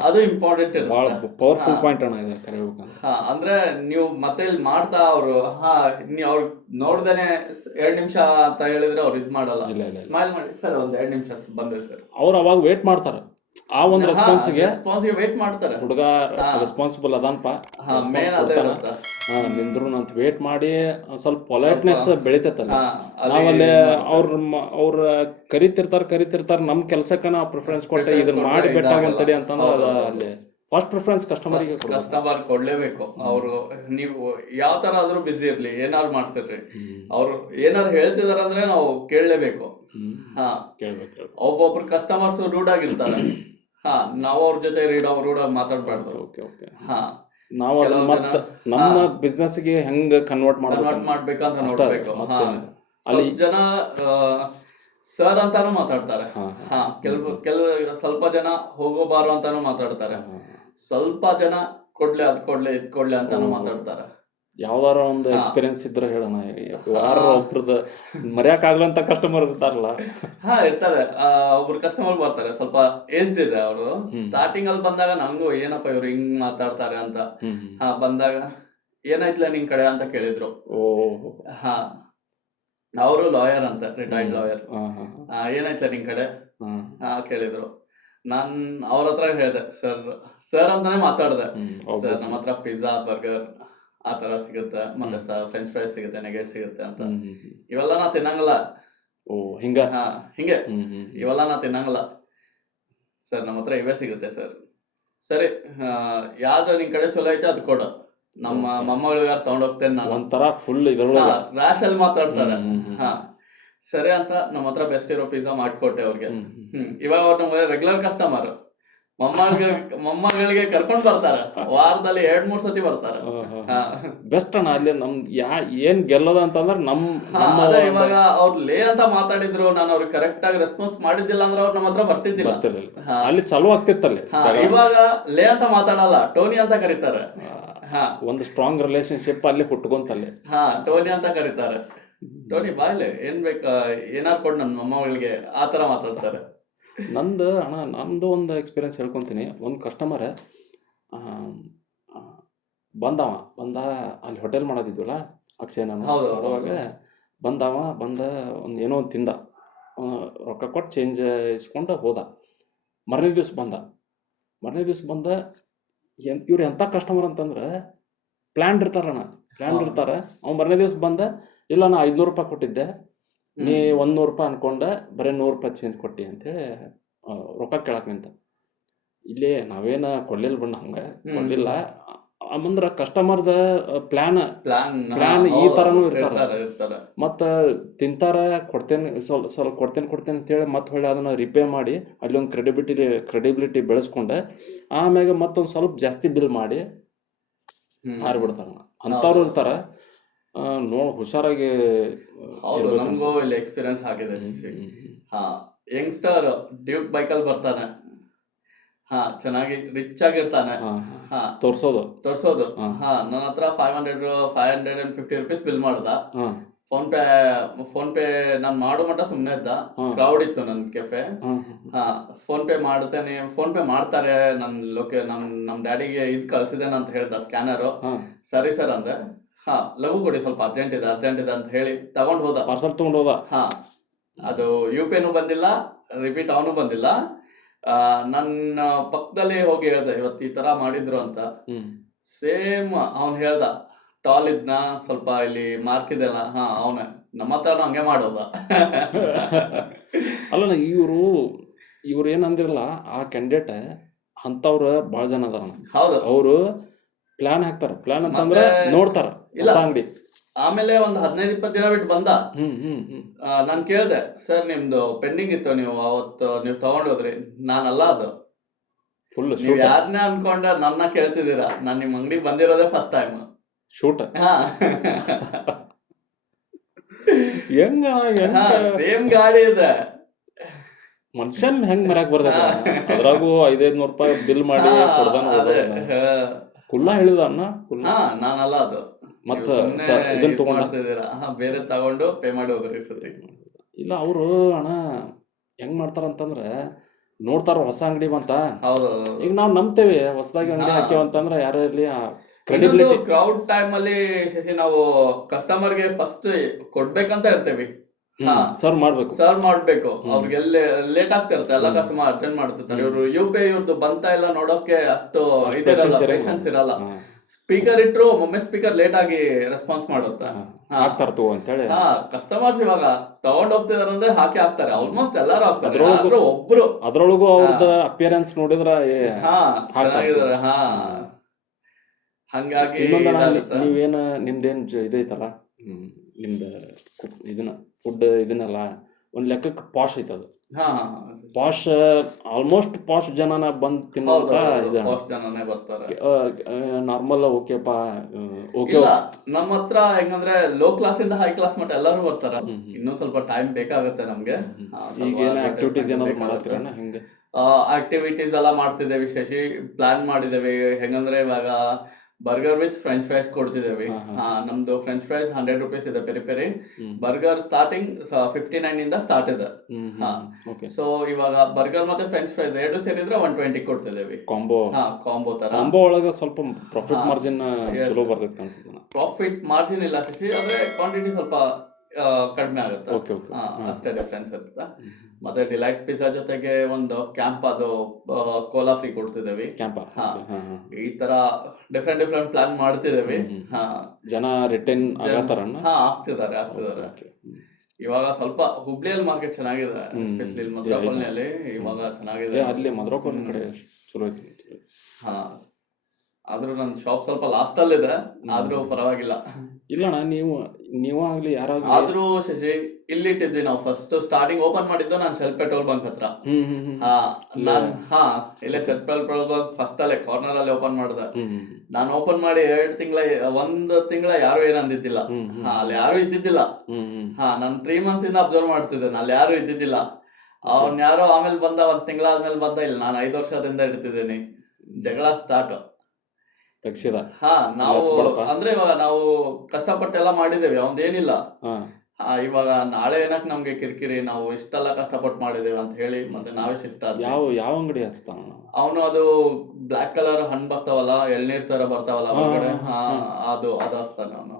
ಅದು ಇಂಪಾರ್ಟೆಂಟ್ ಇರುತ್ತೆ. ಪವರ್ಫುಲ್ ಪಾಯಿಂಟ್ ಅಣ್ಣ ಇದು ಕರೆಯಬೇಕು. ಅಂದ್ರೆ ನೀವು ಮತ್ತೆ ಇಲ್ಲಿ ಮಾಡ್ತಾ ಅವ್ರು ಅವ್ರು ನೋಡ್ದೇನೆ 2 ನಿಮಿಷ ಅಂತ ಹೇಳಿದ್ರೆ ಅವ್ರು ಇದ್ ಮಾಡಲ್ಲ, ಸ್ಮೈಲ್ ಮಾಡಿ ಸರ್ ಒಂದ್ 2 ನಿಮಿಷ ಬಂದೆ ಸರ್, ಅವ್ರು ಅವಾಗ ವೇಟ್ ಮಾಡ್ತಾರೆ. ಆ ಒಂದು ರೆಸ್ಪಾನ್ಸ್ಗೆ ರೆಸ್ಪಾನ್ಸ್ಗೆ ವೇಟ್ ಮಾಡ್ತಾರೆ. ಹುಡುಗ ರೆಸ್ಪಾನ್ಸಿಬಲ್ ಅದಾನಪ್ಪ, ರೆಸ್ಪಾನ್ಸ್ ಕೊಡ್ತಾನ ನಿಂದ್ರು ಅಂತ ವೇಟ್ ಮಾಡಿ ಸ್ವಲ್ಪ ಪೊಲೈಟ್ನೆಸ್ ಬೆಳಿತೈತಲ್ಲ. ನಾವಲ್ಲಿ ಅವ್ರ ಕರಿತಿರ್ತಾರ ನಮ್ ಕೆಲ್ಸಕ್ಕ ನಾವು ಪ್ರಿಫರೆನ್ಸ್ ಕೊಟ್ಟರೆ ಇದನ್ನ ಮಾಡಿ ಬೆಟ್ಟಾಗಂತಡಿ ಅಂತಂದ್ರೆ ಅಲ್ಲಿ ಫಸ್ಟ್ ಪ್ರಿಫರೆನ್ಸ್ ಕಸ್ಟಮರ್ಗೆ ಕೊಡ್ಲೇಬೇಕು. ಅವರು ನೀವು ಯಾವ ತರ ಆದ್ರೂ ಬಿಸಿ ಇರ್ಲಿ, ಏನಾರು ಮಾಡ್ತಿರ್ರಿ, ಅವ್ರು ಏನಾರು ಹೇಳ್ತಿದಾರ ಅಂದ್ರೆ ನಾವು ಕೇಳಲೇಬೇಕು. ಕೇಳ್ಬೇಕು. ಒಬ್ಬೊಬ್ರು ಕಸ್ಟಮರ್ಸ್ ರೂಡ್ ಆಗಿರ್ತಾರೆ, ನಾವು ಅವ್ರ ಜೊತೆ ರೂಡ್ ಆಗಿ ಮಾತಾಡ್ಬಾರ್ದು. ನಾವು ನಮ್ಮ ಬಿಸ್ನೆಸ್ಗೆ ಹೆಂಗ್ ಕನ್ವರ್ಟ್ ಮಾಡ್ಬೇಕಂತ ನೋಡ್ಬೇಕು. ಅಲ್ಲಿ ಜನ ಸರ್ ಅಂತಾನು ಮಾತಾಡ್ತಾರೆ, ಸ್ವಲ್ಪ ಜನ ಹೋಗೋಬಾರು ಅಂತಾನು ಮಾತಾಡ್ತಾರೆ, ಸ್ವಲ್ಪ ಜನ ಕೊಡ್ಲೆ ಅದ್ ಕೊಡ್ಲೆ ಇದ್ ಕೊಡ್ಲೆ ಅಂತಾನು ಮಾತಾಡ್ತಾರೆ. ಯಾವ್ದಾರ ಒಂದು ಎಕ್ಸ್ಪೀರಿಯನ್ಸ್ ಇದ್ರೆ ಹೇಳೋಣ. ಒಬ್ರದ ಮರ್ಯಾಕ್ ಆಗ್ಲಂತ ಕಸ್ಟಮರ್ ಇರ್ತಾರಲ್ಲ. ಇರ್ತಾರೆ. ಒಬ್ರು ಕಸ್ಟಮರ್ ಬರ್ತಾರೆ, ಸ್ವಲ್ಪ ಏಜ್ಡ್ ಇದೆ ಅವರು. ಸ್ಟಾರ್ಟಿಂಗ್ ಅಲ್ಲಿ ಬಂದಾಗ ನಂಗೂ ಏನಪ್ಪ ಇವ್ರು ಹಿಂಗ್ ಮಾತಾಡ್ತಾರೆ ಅಂತ ಬಂದಾಗ, ಏನಾಯ್ತಲ್ಲ ನಿನ್ ಕಡೆ ಅಂತ ಕೇಳಿದ್ರು. ಅವರು ಲಾಯರ್ ಅಂತ, ರಿಟೈರ್ಡ್ ಲಾಯರ್. ಏನಾಯ್ತಲ್ಲ ನಿನ್ ಕಡೆ ಕೇಳಿದ್ರು. ನಾನ್ ಅವ್ರ ಹತ್ರ ಹೇಳ್ದೆ, ಸರ್ ಅಂತಾನೆ ಮಾತಾಡ್ದೆ. ಸರ್ ನಮ್ಮ ಹತ್ರ ಪಿಜ್ಜಾ, ಬರ್ಗರ್ ಆ ತರ ಸಿಗುತ್ತೆ, ಮತ್ತೆ ಫ್ರೆಂಚ್ ಫ್ರೈಸ್ ಸಿಗುತ್ತೆ, ನೆಗೆಟ್ ಸಿಗುತ್ತೆ ಅಂತ. ಇವೆಲ್ಲ ನಾ ತಿನ್ನಂಗಿಲ್ಲ. ಹಿಂಗೆ ಇವೆಲ್ಲ ನಾ ತಿನ್ನಂಗಿಲ್ಲ ಸರ್, ನಮ್ಮ ಹತ್ರ ಇವೇ ಸಿಗುತ್ತೆ ಸರ್. ಸರಿ, ಯಾವ್ದು ನಿನ್ ಕಡೆ ಚಲೋ ಐತೆ ಅದು ಕೊಡು, ನಮ್ಮ ಮೊಮ್ಮಗಳಿಗಾರ ತಗೊಂಡೋಗ್ತೇನೆ ನಾನು. ಒಂಥರ ಫುಲ್ ರ್ಯಾಶ್ ಅಲ್ಲಿ ಮಾತಾಡ್ತಾರೆ. ಸರಿ ಅಂತ ನಮ್ಮ ಹತ್ರ ಬೆಸ್ಟ್ ಇರೋ ಪಿಜ್ಜಾ ಮಾಡ್ಕೊಟ್ಟೆ ಅವ್ರಿಗೆ. ಇವಾಗ ಅವ್ರು ನಮ್ಗೆ ರೆಗ್ಯುಲರ್ ಕಸ್ಟಮರ್. ಮೊಮ್ಮಗಳಿಗೆ ಕರ್ಕೊಂಡ್ ಬರ್ತಾರೆ, ವಾರದಲ್ಲಿ 2-3 ಸತಿ ಬರ್ತಾರೆ. ಬೆಸ್ಟ್ ಅಣ್ಣ. ಅಲ್ಲಿ ಏನ್ ಗೆಲ್ಲೋದ ಅಂತಂದ್ರೆ ಇವಾಗ ಅವ್ರು ಲೇ ಅಂತ ಮಾತಾಡಿದ್ರು, ನಾನು ಅವ್ರಿಗೆ ಕರೆಕ್ಟ್ ಆಗಿ ರೆಸ್ಪಾನ್ಸ್ ಮಾಡಿದ್ದಿಲ್ಲ ಅಂದ್ರೆ ಅವ್ರು ನಮ್ಮ ಹತ್ರ ಬರ್ತಿದ್ದಿಲ್ಲ. ಅಲ್ಲಿ ಚಲೋ ಆಗ್ತಿತ್ತಲ್ಲಿ. ಇವಾಗ ಲೇ ಅಂತ ಮಾತಾಡಲ್ಲ, ಟೋನಿ ಅಂತ ಕರೀತಾರೆ. ಒಂದು ಸ್ಟ್ರಾಂಗ್ ರಿಲೇಶನ್ಶಿಪ್ ಅಲ್ಲಿ ಹುಟ್ಕೊಂತಲ್ಲಿ. ಟೋನಿ ಅಂತ ಕರೀತಾರೆ. ಟೋನಿ ಬಾಯ್ಲೆ ಏನ್ ಬೇಕಾ, ಏನಾರು ಕೊಡ್ ನನ್ನ ಮೊಮ್ಮಗಳಿಗೆ, ಆ ತರ ಮಾತಾಡ್ತಾರೆ. ನಂದು ಒಂದು ಎಕ್ಸ್ಪೀರಿಯನ್ಸ್ ಹೇಳ್ಕೊತೀನಿ. ಒಂದು ಕಸ್ಟಮರ್ ಬಂದ ಅಲ್ಲಿ ಹೋಟೆಲ್ ಮಾಡೋದಿದ್ವಲ್ಲ ಅಕ್ಷಯ್, ನಾನು ಅವಾಗ ಬಂದ ಒಂದು ಏನೋ ಒಂದು ತಿಂದ, ರೊಕ್ಕ ಕೊಟ್ಟು ಚೇಂಜ್ ಇಸ್ಕೊಂಡು ಹೋದ. ಮರನೇ ದಿವ್ಸ ಬಂದ ಇವ್ರು ಎಂಥ ಕಸ್ಟಮರ್ ಅಂತಂದ್ರೆ ಪ್ಲ್ಯಾನ್ಡ್ ಇರ್ತಾರಣ್ಣ. ಅವ್ನು ಮರನೇ ದಿವ್ಸ ಬಂದ, ಇಲ್ಲ ನಾ 500 ರೂಪಾಯಿ ಕೊಟ್ಟಿದ್ದೆ, ನೀ 100 ರೂಪಾಯಿ ಅನ್ಕೊಂಡೆ, ಬರೀ 100 ರೂಪಾಯಿ ಚೇಂಜ್ ಕೊಟ್ಟಿ ಅಂತೇಳಿ ರೊಕ್ಕ ಕೇಳಕ್ ನಿಂತ. ಇಲ್ಲಿ ನಾವೇನ ಕೊಡ್ಲಿಲ್ಲ ಬಣ್ಣ, ಹಂಗೆ ಕೊಡ್ಲಿಲ್ಲ ಅಂದ್ರೆ ಕಸ್ಟಮರ್ದ ಪ್ಲಾನ್ ಈ ತರನು ಇರ್ತಾರ. ಮತ್ತ ತಿಂತಾರ, ಸ್ವಲ್ಪ ಕೊಡ್ತೇನೆ ಅಂತೇಳಿ ಮತ್ತೆ ಹೊಳ್ಳಿ ಅದನ್ನ ರಿಪೇ ಮಾಡಿ ಅಲ್ಲಿ ಒಂದು ಕ್ರೆಡಿಬಿಲಿಟಿ ಬೆಳೆಸ್ಕೊಂಡೆ ಆಮ್ಯಾಗ ಮತ್ತೊಂದು ಸ್ವಲ್ಪ ಜಾಸ್ತಿ ಬಿಲ್ ಮಾಡಿ ಮಾರಿಬಿಡ್ತಾರ. ಅಂತವ್ರು ಇರ್ತಾರ, ಹುಷಾರಾಗಿ. ನಮಗೂ ಇಲ್ಲಿ ಎಕ್ಸ್ಪೀರಿಯನ್ಸ್ ಆಗಿದೆ. ಯಂಗ್ಸ್ಟರ್ ಡ್ಯೂಕ್ ಬೈಕಲ್ಲಿ ಬರ್ತಾನೆ, ಚೆನ್ನಾಗಿ ರಿಚ್ ಆಗಿರ್ತಾನೆ. ತೋರ್ಸೋದು ನನ್ನ ಹತ್ರ 550 ರೂಪೀಸ್ ಬಿಲ್ ಮಾಡ್ದ. ಫೋನ್ ಪೇ ನಾನ್ ಮಾಡೋ ಮಟ್ಟ ಸುಮ್ನೆ ಇದ್ದ, ಕ್ರೌಡ್ ಇತ್ತು ನನ್ ಕೆಫೆ. ಫೋನ್ ಪೇ ಮಾಡ್ತಾರೆ, ನಮ್ ಡ್ಯಾಡಿಗೆ ಇದ್ ಕಳ್ಸಿದೇನ ಅಂತ ಹೇಳ್ದ ಸ್ಕ್ಯಾನರ್. ಸರಿ ಸರ್ ಅಂದೆ. ಲಘು ಕೊಡಿ, ಸ್ವಲ್ಪ ಅರ್ಜೆಂಟ್ ಇದೆ ಅಂತ ಹೇಳಿ ತಗೊಂಡ್ ಹೋದ. ಪಾರ್ಸಲ್ ತಗೊಂಡ್ ಹೋದ. ಅದು UPI ಬಂದಿಲ್ಲ, ರಿಪೀಟ್ ಅವನು ಬಂದಿಲ್ಲ. ನನ್ನ ಪಕ್ಕದಲ್ಲಿ ಹೋಗಿ ಹೇಳ್ದೆ, ಇವತ್ತು ಈ ತರ ಮಾಡಿದ್ರು ಅಂತ. ಸೇಮ್ ಅವ್ನ್ ಹೇಳ್ದ, ಟಾಲ್ ಇದ್ನ, ಸ್ವಲ್ಪ ಇಲ್ಲಿ ಮಾರ್ಕ್ ಇದೆಲ್ಲ. ಅವನೇ ನಮ್ಮ ಹತ್ರ ಹಂಗೆ ಮಾಡೋದ. ಅಲ್ಲ, ಇವ್ರು ಏನಂದಿರಲ್ಲ, ಆ ಕ್ಯಾಂಡಿಡೇಟ್ ಅಂತವ್ರ ಬಾಳ ಜನ ಅದಾರ. ಹೌದು, ಅವರು ಪ್ಲಾನ್ ಹಾಕ್ತಾರ. ಪ್ಲಾನ್ ಅಂತಂದ್ರೆ ನೋಡ್ತಾರ ಅಂಗಡಿ. ಆಮೇಲೆ ಒಂದ್ 15-20 ದಿನ ಬಿಟ್ಟು ಬಂದ. ನಾನ್ ಕೇಳ್ದೆ, ಸರ್ ನಿಮ್ದು ಪೆಂಡಿಂಗ್ ಇತ್ತು, ನೀವು ಅವತ್ತು ನೀವು ತಗೊಂಡೋದ್ರಿ. ನಾನಲ್ಲ ಅದು, ಫುಲ್ ಯಾರನ್ನೇ ಅನ್ಕೊಂಡ ನನ್ನ ಕೇಳ್ತಿದ್ದೀರಾ? ನಾನ್ ನಿಮ್ ಅಂಗಡಿಗೆ ಬಂದಿರೋದೇ ಫಸ್ಟ್ ಟೈಮ್. ಶೂಟ್ ಸೇಮ್ ಗಾಡಿ ಇದೆ. ಮನುಷ್ಯನ್ ಹೆಂಗ್ ಮರ್ಯಾಕ್ ಬರ್ತದ? ಅದ್ರಾಗೂ 500-500 ರೂಪಾಯಿ ಬಿಲ್ ಮಾಡಿ ಕುಲ್ಲ ಹೇಳಿದ ಅಣ್ಣ. ನಾನಲ್ಲ ಅದು, ಮತ್ತ ಇದನ್ನ ತಗೊಂಡಿದ್ದೀರಾ? ಬೇರೆ ತಗೊಂಡು ಪೇ ಮಾಡಿ ಹೋಗ್ರಿ ಸರಿ. ಇಲ್ಲ, ಅವರು ಅಣ್ಣ ಹೆಂಗ್ ಮಾಡ್ತಾರ ಅಂತಂದ್ರೆ ನೋಡ್ತಾರ ಹೊಸ ಅಂಗಡಿ ಬಂತ. ಈಗ ನಾವ್ ನಂಬ್ತೇವೆ, ಹೊಸದಾಗಿ ಅಂಗಡಿ ಹಾಕ್ಯವಂತಂದ್ರ ಯಾರೇ ಇರ್ಲಿ ಕ್ರೌಡ್ ಟೈಮ್ ಅಲ್ಲಿ ನಾವು ಕಸ್ಟಮರ್ಗೆ ಫಸ್ಟ್ ಕೊಡ್ಬೇಕಂತ ಇರ್ತೇವಿ. ಸರ್ವ್ ಮಾಡ್ಬೇಕು. ಸರ್ವ್ ಮಾಡ್ಬೇಕು. ಅವ್ರಿಗೆ ಲೇಟ್ ಆಗ್ತಿರುತ್ತೆ, ಎಲ್ಲ ಕಸ್ಟಮರ್ ಅರ್ಜೆಂಟ್ ಮಾಡ್ತಿರ್ತಾರೆ. ಇವ್ರು UPI ಇವ್ರದ್ದು ಬಂತ ಇಲ್ಲ ನೋಡೋಕೆ ಅಷ್ಟು ಇದಿರಲ್ಲ, ಪೇಷನ್ಸ್ ಇರಲ್ಲ. ಸ್ಪೀಕರ್ ಇಟ್ರು ಒಮ್ಮೆ ಸ್ಪೀಕರ್ ಲೇಟ್ ಆಗಿ ರೆಸ್ಪಾನ್ಸ್ ಮಾಡುತ್ತೆ. ಅಂತೇಳಿ ಕಸ್ಟಮರ್ಸ್ ಇವಾಗ ತಗೊಂಡ್ ಹೋಗ್ತಿದಾರೆ ಅಂದ್ರೆ ಹಾಕಿ ಹಾಕ್ತಾರೆ, ಆಲ್ಮೋಸ್ಟ್ ಎಲ್ಲಾರು ಹಾಕ್ತಾರೆ. ಒಬ್ರು ಅದ್ರೊಳಗೂ ಅವ್ರದ್ದು ಅಪಿಯರೆನ್ಸ್ ನೋಡಿದ್ರ ಚೆನ್ನಾಗಿದ್ದಾರೆ. ಹಂಗಾಗಿ ನೀವೇನ ನಿಮ್ದೇನ್ ಇದೈತಲ್ಲ, ನಿಮ್ದ ಇದನ್ನ ಫುಡ್ ಇದನ್ನೆಲ್ಲ ಒಂದ್ ಲೆಕ್ಕಕ್ಕೆ ಪಾಶ್ ಐತ ಅದು. ಪಾಶ್ ಆಲ್ಮೋಸ್ಟ್ ಪಾಶ್ ಜನನ ಬಂದ್ ತಿನ್ನೋಂತ ಜನನೇ ಬರ್ತಾರೆ. ನಾರ್ಮಲ್ ಓಕೆಪಾ ಓಕೆ. ನಮ್ಮ ಹತ್ರ ಹೆಂಗಂದ್ರೆ ಲೋ ಕ್ಲಾಸ್ ಇಂದ ಹೈ ಕ್ಲಾಸ್ ಮಟ್ಟ ಎಲ್ಲರೂ ಬರ್ತಾರ. ಇನ್ನೂ ಸ್ವಲ್ಪ ಟೈಮ್ ಬೇಕಾಗುತ್ತೆ ನಮ್ಗೆ. ಈಗೇನ ಆಕ್ಟಿವಿಟೀಸ್ ಏನಾದ್ರು ಮಾಡತ್ತೀರ ಹೆಂಗೆ? ಆಕ್ಟಿವಿಟೀಸ್ ಎಲ್ಲ ಮಾಡ್ತಿದ್ದೇವೆ ಶಶಿ, ಪ್ಲಾನ್ ಮಾಡಿದ್ದೇವೆ. ಹೆಂಗಂದ್ರೆ ಇವಾಗ ಬರ್ಗರ್ ವಿತ್ ಫ್ರೆಂಚ್ ಫ್ರೈಸ್ ಕೊಡ್ತಿದ್ದೇವೆ. ನಮ್ದು ಫ್ರೆಂಚ್ ಫ್ರೈಸ್ 100 ರೂಪೀಸ್ ಇದೆ ಪೆರಿ ಪೆರಿ. ಬರ್ಗರ್ ಸ್ಟಾರ್ಟಿಂಗ್ 59 ಇಂದ ಸ್ಟಾರ್ಟ್ ಇದೆ. ಸೊ ಇವಾಗ ಬರ್ಗರ್ ಮತ್ತೆ ಫ್ರೆಂಚ್ ಫ್ರೈಸ್ ಎರಡು ಸೇರಿದ್ರೆ 120 ಕೊಡ್ತಿದ್ದೇವೆ. ಕಾಂಬೋ ತರ. ಕಾಂಬೋ ಒಳಗ ಸ್ವಲ್ಪ ಪ್ರಾಫಿಟ್ ಮಾರ್ಜಿನ್ ಚಲೋ ಬರ್ತೈತೆ ಅನ್ಸುತ್ತೆ. ಪ್ರಾಫಿಟ್ ಮಾರ್ಜಿನ್ ಇಲ್ಲ ಶಶಿ, ಆದ್ರೆ ಕ್ವಾಂಟಿಟಿ ಸ್ವಲ್ಪ ಕಡಿಮೆ ಆಗುತ್ತೆ, ಅಷ್ಟೇ ಡಿಫ್ರೆನ್ಸ್ ಇರುತ್ತೆ. ಮತ್ತೆ ಡಿಲೈಟ್ ಪಿಜ್ಜಾ ಜೊತೆಗೆ ಒಂದು ಕ್ಯಾಂಪ್, ಅದು ಕೋಲಾ ಫ್ರೀ ಕೊಡ್ತಿದ್ದೇವೆ. ಈ ತರ ಡಿಫ್ರೆಂಟ್ ಪ್ಲಾನ್ ಮಾಡ್ತಿದ್ದೇವೆ. ಜನ ರಿಟರ್ನ್ ಆಗ್ತಿದ್ದಾರೆ. ಇವಾಗ ಸ್ವಲ್ಪ ಹುಬ್ಳಿಯಲ್ಲಿ ಮಾರ್ಕೆಟ್ ಚೆನ್ನಾಗಿದೆ, ಎಸ್ಪೆಷಲಿ ಮದ್ರಾಕೋಲ್ನಲ್ಲಿ ಇವಾಗ ಚೆನ್ನಾಗಿದೆ. ಅಲ್ಲಿ ಮದ್ರಾಕೋಲ್ ಕಡೆ ಚಲೋ ಐತಿ. ಆದ್ರೂ ನನ್ನ ಶಾಪ್ ಸ್ವಲ್ಪ ಲಾಸ್ಟ್ ಅಲ್ಲಿ ಇದೆ, ಆದ್ರೂ ಪರವಾಗಿಲ್ಲ. ಇಲ್ಲಣ್ಣ, ನೀವು ಆಗ್ಲಿ ಯಾರಾಗ್ಲಿ, ಆದ್ರೂ ಶಶಿ ಇಲ್ಲಿಟ್ಟಿದ್ವಿ ನಾವು. ಫಸ್ಟ್ ಸ್ಟಾರ್ಟಿಂಗ್ ಓಪನ್ ಮಾಡಿದ್ದು ನಾನು ಶೆಲ್ ಪೆಟ್ರೋಲ್ ಬಂಕ್ ಹತ್ರ. ಇಲ್ಲೇ ಶೆಲ್ ಪೆಟ್ರೋಲ್ ಬಂಕ್ ಫಸ್ಟ್ ಅಲ್ಲೇ ಕಾರ್ನರ್ ಅಲ್ಲಿ ಓಪನ್ ಮಾಡಿದೆ. ನಾನು ಓಪನ್ ಮಾಡಿ 1 ತಿಂಗಳ ಯಾರು ಏನ್ ಅಂದಿದ್ದಿಲ್ಲ. ಅಲ್ಲಿ ಯಾರು ಇದ್ದಿದ್ದಿಲ್ಲ. ನಾನು 3 months ಇಂದ ಅಬ್ಸರ್ವ್ ಮಾಡ್ತಿದ್ದೆ, ಅಲ್ಲಿ ಯಾರು ಇದ್ದಿದ್ದಿಲ್ಲ. ಅವ್ನ್ ಯಾರೋ ಆಮೇಲೆ ಬಂದ, 1 ತಿಂಗಳ ಆದ್ಮೇಲೆ ಬಂದ. ಇಲ್ಲ, ನಾನು 5 ವರ್ಷದಿಂದ ಇಡ್ತಿದ್ದೀನಿ. ಜಗಳ ಸ್ಟಾರ್ಟ್. ನಾವು ಅಂದ್ರೆ ಇವಾಗ ನಾವು ಕಷ್ಟಪಟ್ಟೆಲ್ಲ ಮಾಡಿದ್ದೇವೆ, ಅವಂದೇನಿಲ್ಲ. ಇವಾಗ ನಾಳೆ ಏನಕ್ ನಮ್ಗೆ ಕಿರಿಕಿರಿ, ನಾವು ಇಷ್ಟೆಲ್ಲ ಕಷ್ಟಪಟ್ಟು ಮಾಡಿದೇವೆ ಅಂತ ಹೇಳಿ ಮತ್ತೆ ನಾವೇ ಶಿಫ್ಟ್ ಆದ್ವಿ. ಯಾವ ಅಂಗಡಿ ಹಚ್ತಾನ ಅವನು? ಅದು ಬ್ಲಾಕ್ ಕಲರ್ ಹಣ್ಣು ಬರ್ತಾವಲ್ಲ, ಎಳ್ನೀರ್ ತರ ಬರ್ತಾವಲ್ಲ ಹೊರಗಡೆ, ಅದು ಹಚ್ತಾನೆ ಅವನು.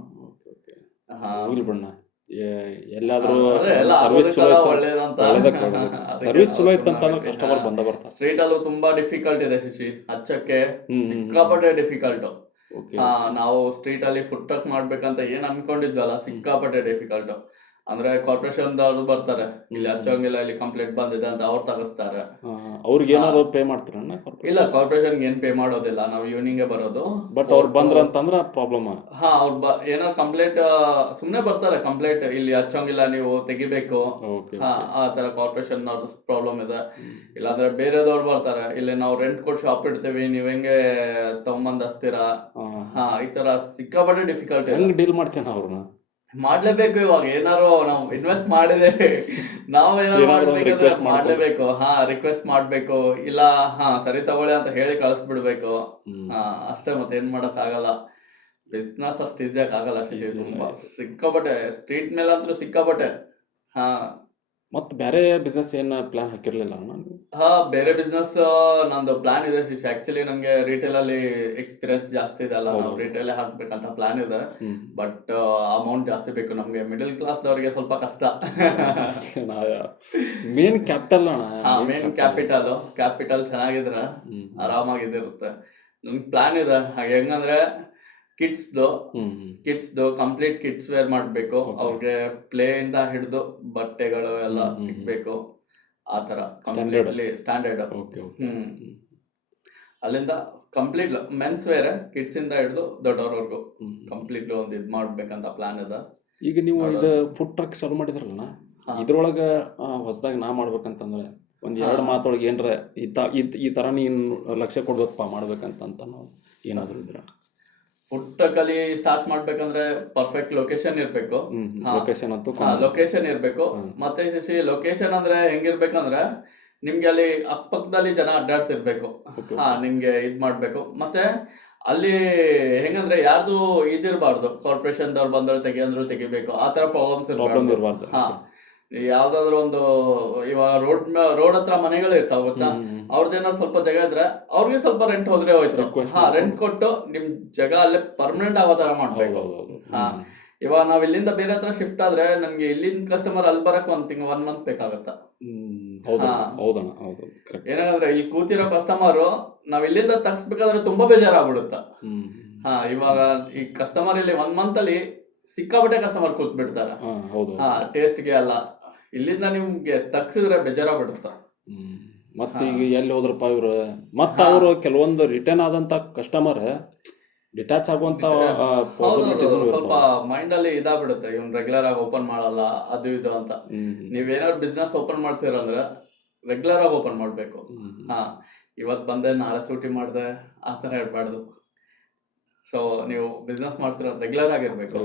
ಎಲ್ಲಾದ್ರೂ ಸರ್ವಿಸ್ ಚಲೋ ಇತ್ತಂತ ಕಸ್ಟಮರ್ ಬಂದ ಬರ್ತಾರೆ. ಸ್ಟ್ರೀಟ್ ಅಲ್ಲೂ ತುಂಬಾ ಡಿಫಿಕಲ್ಟ್ ಇದೆ ಶಶಿ, ಹಚ್ಚಕ್ಕೆ ಸಿಕ್ಕಾಪಟ್ಟೆ ಡಿಫಿಕಲ್ಟ್. ನಾವು ಸ್ಟ್ರೀಟ್ ಅಲ್ಲಿ ಫುಡ್ ಟ್ರಕ್ ಮಾಡ್ಬೇಕಂತ ಏನ್ ಅನ್ಕೊಂಡಿದ್ವಲ್ಲ, ಸಿಕ್ಕಾಪಟ್ಟೆ ಡಿಫಿಕಲ್ಟ್. ಅಂದ್ರೆ ಕಾರ್ಪೊರೇಷನ್ ದವ್ರು ಬರ್ತಾರೆ, ಇಲ್ಲಿ ಹಚ್ಚೋಂಗಿಲ್ಲ, ಇಲ್ಲಿ ಕಂಪ್ಲೇಂಟ್ ಬಂದಿದೆ ಅಂತ ಅವ್ರು ತಗಸ್ತಾರೆ. ಅವ್ರಿಗೆ ಏನಾದ್ರು ಪೇ ಮಾಡ್ತೀರ? ಇಲ್ಲ, ಕಾರ್ಪೊರೇಷನ್ ಏನ್ ಪೇ ಮಾಡೋದಿಲ್ಲ, ನಾವು ಈವ್ನಿಂಗ್ ಬರೋದು. ಬಟ್ ಅವ್ರು ಬಂದ್ರ ಅಂತಂದ್ರ ಪ್ರಾಬ್ಲಮ್. ಅವ್ರು ಏನಾದ್ರು ಕಂಪ್ಲೇಂಟ್ ಸುಮ್ನೆ ಬರ್ತಾರೆ, ಕಂಪ್ಲೇಂಟ್ ಇಲ್ಲಿ ಹಚ್ಚೋಂಗಿಲ್ಲ, ನೀವು ತೆಗಿಬೇಕು, ಆ ತರ ಕಾರ್ಪೊರೇಷನ್ ಪ್ರಾಬ್ಲಮ್ ಇದೆ. ಇಲ್ಲಾಂದ್ರೆ ಬೇರೆದವ್ರು ಬರ್ತಾರೆ, ಇಲ್ಲಿ ನಾವು ರೆಂಟ್ ಕೊಟ್ಟು ಶಾಪ್ ಇಡ್ತೀವಿ, ನೀವ್ ಹೆಂಗೆ ತಗೊಂಬಂದ್ ಹಚ್ತೀರಾ, ಈ ತರ ಸಿಕ್ಕಾಪಟ್ಟೆ ಡಿಫಿಕಲ್ಟ್. ಹೆಂಗ್ ಡೀಲ್ ಮಾಡ್ತೇನೆ ಅವ್ರನ್ನ? ಮಾಡ್ಲೇಬೇಕು. ಇವಾಗ ಏನಾರು ನಾವು ಇನ್ವೆಸ್ಟ್ ಮಾಡಿದೇವೆ, ನಾವು ಏನಾದ್ರು ಮಾಡ್ಲೇಬೇಕು. ರಿಕ್ವೆಸ್ಟ್ ಮಾಡ್ಬೇಕು, ಇಲ್ಲ ಸರಿ ತಗೊಳ್ಳಿ ಅಂತ ಹೇಳಿ ಕಳಿಸ್ಬಿಡ್ಬೇಕು. ಅಷ್ಟೇ, ಮತ್ತೆ ಏನ್ ಮಾಡಕ್ ಆಗಲ್ಲ. ಬಿಸ್ನೆಸ್ ಅಷ್ಟು ಈಸಿಯಾಗಿ ಆಗಲ್ಲ ಶಶಿ, ತುಂಬಾ ಸಿಕ್ಕಾಪಟ್ಟೆ. ಸ್ಟ್ರೀಟ್ ಮೇಲೆ ಅಂತೂ ಸಿಕ್ಕಾಪಟ್ಟೆ. ಮತ್ತೆ ಬೇರೆ ಬಿಸ್ನೆಸ್ ಏನ್ ಪ್ಲಾನ್ ಹಾಕಿರ್ಲಿಲ್ಲ? ಬೇರೆ ಬಿಸ್ನೆಸ್ ನಂದು ಪ್ಲಾನ್ ಇದೆ ಶಶಿ. ಆಕ್ಚುಲಿ ನಂಗೆ ರಿಟೇಲ್ ಅಲ್ಲಿ ಎಕ್ಸ್ಪೀರಿಯನ್ಸ್ ಜಾಸ್ತಿ ಇದೆ ಅಲ್ಲ, ನಾವು ರಿಟೇಲ್ ಹಾಕ್ಬೇಕಂತ ಪ್ಲಾನ್ ಇದೆ. ಬಟ್ ಅಮೌಂಟ್ ಜಾಸ್ತಿ ಬೇಕು ನಮ್ಗೆ, ಮಿಡಲ್ ಕ್ಲಾಸ್ ದವರಿಗೆ ಸ್ವಲ್ಪ ಕಷ್ಟ. ಮೇನ್ ಕ್ಯಾಪಿಟಲ್ ಮೇನ್ ಕ್ಯಾಪಿಟಲ್ ಚೆನ್ನಾಗಿದ್ರೆ ಆರಾಮಾಗಿದಿರುತ್ತೆ. ನನ್ಗೆ ಪ್ಲಾನ್ ಇದೆ ಹೆಂಗಂದ್ರೆ ಕಿಡ್ಸ್ದು ಕಂಪ್ಲೀಟ್ ಕಿಡ್ಸ್ ವೇರ್ ಮಾಡ್ಬೇಕು. ಅವ್ರಿಗೆ ಪ್ಲೇ ಇಂದ ಹಿಡಿದು ಬಟ್ಟೆಗಳು ಎಲ್ಲ ಸಿಗ್ಬೇಕು, ಆತರ ಕಂಪ್ಲೀಟ್ಲಿ ಸ್ಟ್ಯಾಂಡರ್ಡ್. ಅಲ್ಲಿಂದ ಕಂಪ್ಲೀಟ್ ಮೆನ್ಸ್ ವೇರ್, ಕಿಡ್ಸ್ ಇಂದ ಹಿಡಿದು ದೊಡ್ಡವ್ರವರೆಗೂ ಕಂಪ್ಲೀಟ್ ಒಂದು ಇದ್ ಮಾಡ್ಬೇಕಂತ ಪ್ಲಾನ್ ಇದೆ. ಈಗ ನೀವು ಇದು ಫುಡ್ ಟ್ರಕ್ ಚಾಲು ಮಾಡಿದ್ರಲ್ಲ, ಇದ್ರೊಳಗ ಹೊಸದಾಗಿ ನಾ ಮಾಡ್ಬೇಕಂತಂದ್ರೆ ಒಂದ್ 2 ಮಾತೊಳಗೆ ಏನ್ರ ಈ ತರ ನೀನ್ ಲಕ್ಷ್ಯ ಕೊಡ್ಬೇಕಪ್ಪ ಮಾಡ್ಬೇಕಂತ ನಾವು ಏನಾದ್ರು ಇದ್ರ? ಫುಡ್ ಟ್ರಕ್ ಅಲ್ಲಿ ಸ್ಟಾರ್ಟ್ ಮಾಡ್ಬೇಕಂದ್ರೆ ಪರ್ಫೆಕ್ಟ್ ಲೊಕೇಶನ್ ಇರ್ಬೇಕು. ಲೊಕೇಶನ್ ಇರ್ಬೇಕು. ಮತ್ತೆ ಶಶಿ, ಲೊಕೇಶನ್ ಅಂದ್ರೆ ಹೆಂಗಿರ್ಬೇಕಂದ್ರೆ ನಿಮ್ಗೆ ಅಲ್ಲಿ ಅಕ್ಕಪಕ್ಕದಲ್ಲಿ ಜನ ಅಡ್ಡಾಡ್ತಿರ್ಬೇಕು. ನಿಮ್ಗೆ ಇದ್ ಮಾಡ್ಬೇಕು. ಮತ್ತೆ ಅಲ್ಲಿ ಹೆಂಗಂದ್ರೆ ಯಾರ್ದು ಇದಿರ್ಬಾರ್ದು, ಕಾರ್ಪೊರೇಷನ್ ದವ್ರು ಬಂದವ್ರು ತೆಗಿಬೇಕು, ಆ ತರ ಪ್ರಾಬ್ಲಮ್ಸ್ ಇರ್ಬಾರ್ದು. ಯಾವ್ದಾದ್ರು ಒಂದು ಇವಾಗ ರೋಡ್ ಹತ್ರ ಮನೆಗಳು ಇರ್ತಾವ ಗೊತ್ತಾ, ಅವ್ರದ್ದೇನಾದ್ರು ಸ್ವಲ್ಪ ಜಾಗ ಇದ್ರೆ ಅವ್ರಿಗೆ ಸ್ವಲ್ಪ ರೆಂಟ್ ಹೋದ್ರೆ ಹೋಯ್ತು. ರೆಂಟ್ ಕೊಟ್ಟು ನಿಮ್ ಜಾಗ ಅಲ್ಲೇ ಪರ್ಮನೆಂಟ್ ಆಗೋ ತರ ಮಾಡ್ಬೇಕು. ಇವಾಗ ನಾವ್ ಇಲ್ಲಿಂದ ಬೇರೆ ಹತ್ರ ಶಿಫ್ಟ್ ಆದ್ರೆ ನನ್ಗೆ ಇಲ್ಲಿಂದ ಕಸ್ಟಮರ್ ಅಲ್ಲಿ ಬರಕ್ 1 ಮಂತ್ ಬೇಕಾಗತ್ತ. ಹೌದಾ? ಹಾ. ಹೌದಣ್ಣ, ಹೌದು, ಕರೆಕ್ಟ್. ಏನಂದ್ರೆ ಇಲ್ಲಿ ಕೂತಿರೋ ಕಸ್ಟಮರ್ ನಾವ್ ಇಲ್ಲಿಂದ ತಗ್ಸ್ಬೇಕಾದ್ರೆ ತುಂಬಾ ಬೇಜಾರಾಗ್ಬಿಡುತ್ತ. ಇವಾಗ ಈ ಕಸ್ಟಮರ್ ಇಲ್ಲಿ 1 ಮಂತ್ ಅಲ್ಲಿ ಸಿಕ್ಕಾಪಟ್ಟೆ ಕಸ್ಟಮರ್ ಕೂತ್ ಬಿಡ್ತಾರೆ. ಹೌದು. ಟೇಸ್ಟ್ಗೆ ಅಲ್ಲ, ಇಲ್ಲಿಂದ ನಿಮ್ಗೆ ತಗ್ಸಿದ್ರೆ ಬೇಜಾರಾಗ್ಬಿಡುತ್ತ. ಮತ್ತೆ ಈಗ ಎಲ್ಲಿ ಹೋದ್ರಪ್ಪ ಇವ್ರು, ಮತ್ತೆ ಅವರು ಕೆಲವೊಂದು ರಿಟರ್ನ್ ಆದಂತ ಕಸ್ಟಮರ್ ಡಿಟ್ಯಾಚ್ ಆಗುವಂತ ಪಾಸಿಬಿಲಿಟೀಸ್ ಸ್ವಲ್ಪ ಮೈಂಡ್ ಅಲ್ಲಿ ಇದಾಗ್ಬಿಡುತ್ತೆ, ಇವ್ನ್ ರೆಗ್ಯುಲರ್ ಆಗಿ ಓಪನ್ ಮಾಡಲ್ಲ ಅದು ಇದು ಅಂತ. ನೀವೇನಾದ್ರು ಬಿಸ್ನೆಸ್ ಓಪನ್ ಮಾಡ್ತೀರಂದ್ರೆ ರೆಗ್ಯುಲರ್ ಆಗಿ ಓಪನ್ ಮಾಡ್ಬೇಕು. ಇವತ್ ಬಂದೆ ನಾಳೆ ಸೂಟಿ ಮಾಡ್ದೆ ಆ ತರ ಇರ್ಬಾರ್ದು. ಸೊ ನೀವು ಬಿಸ್ನೆಸ್ ಮಾಡ್ತೀರ ರೆಗ್ಯುಲರ್ ಆಗಿರ್ಬೇಕು.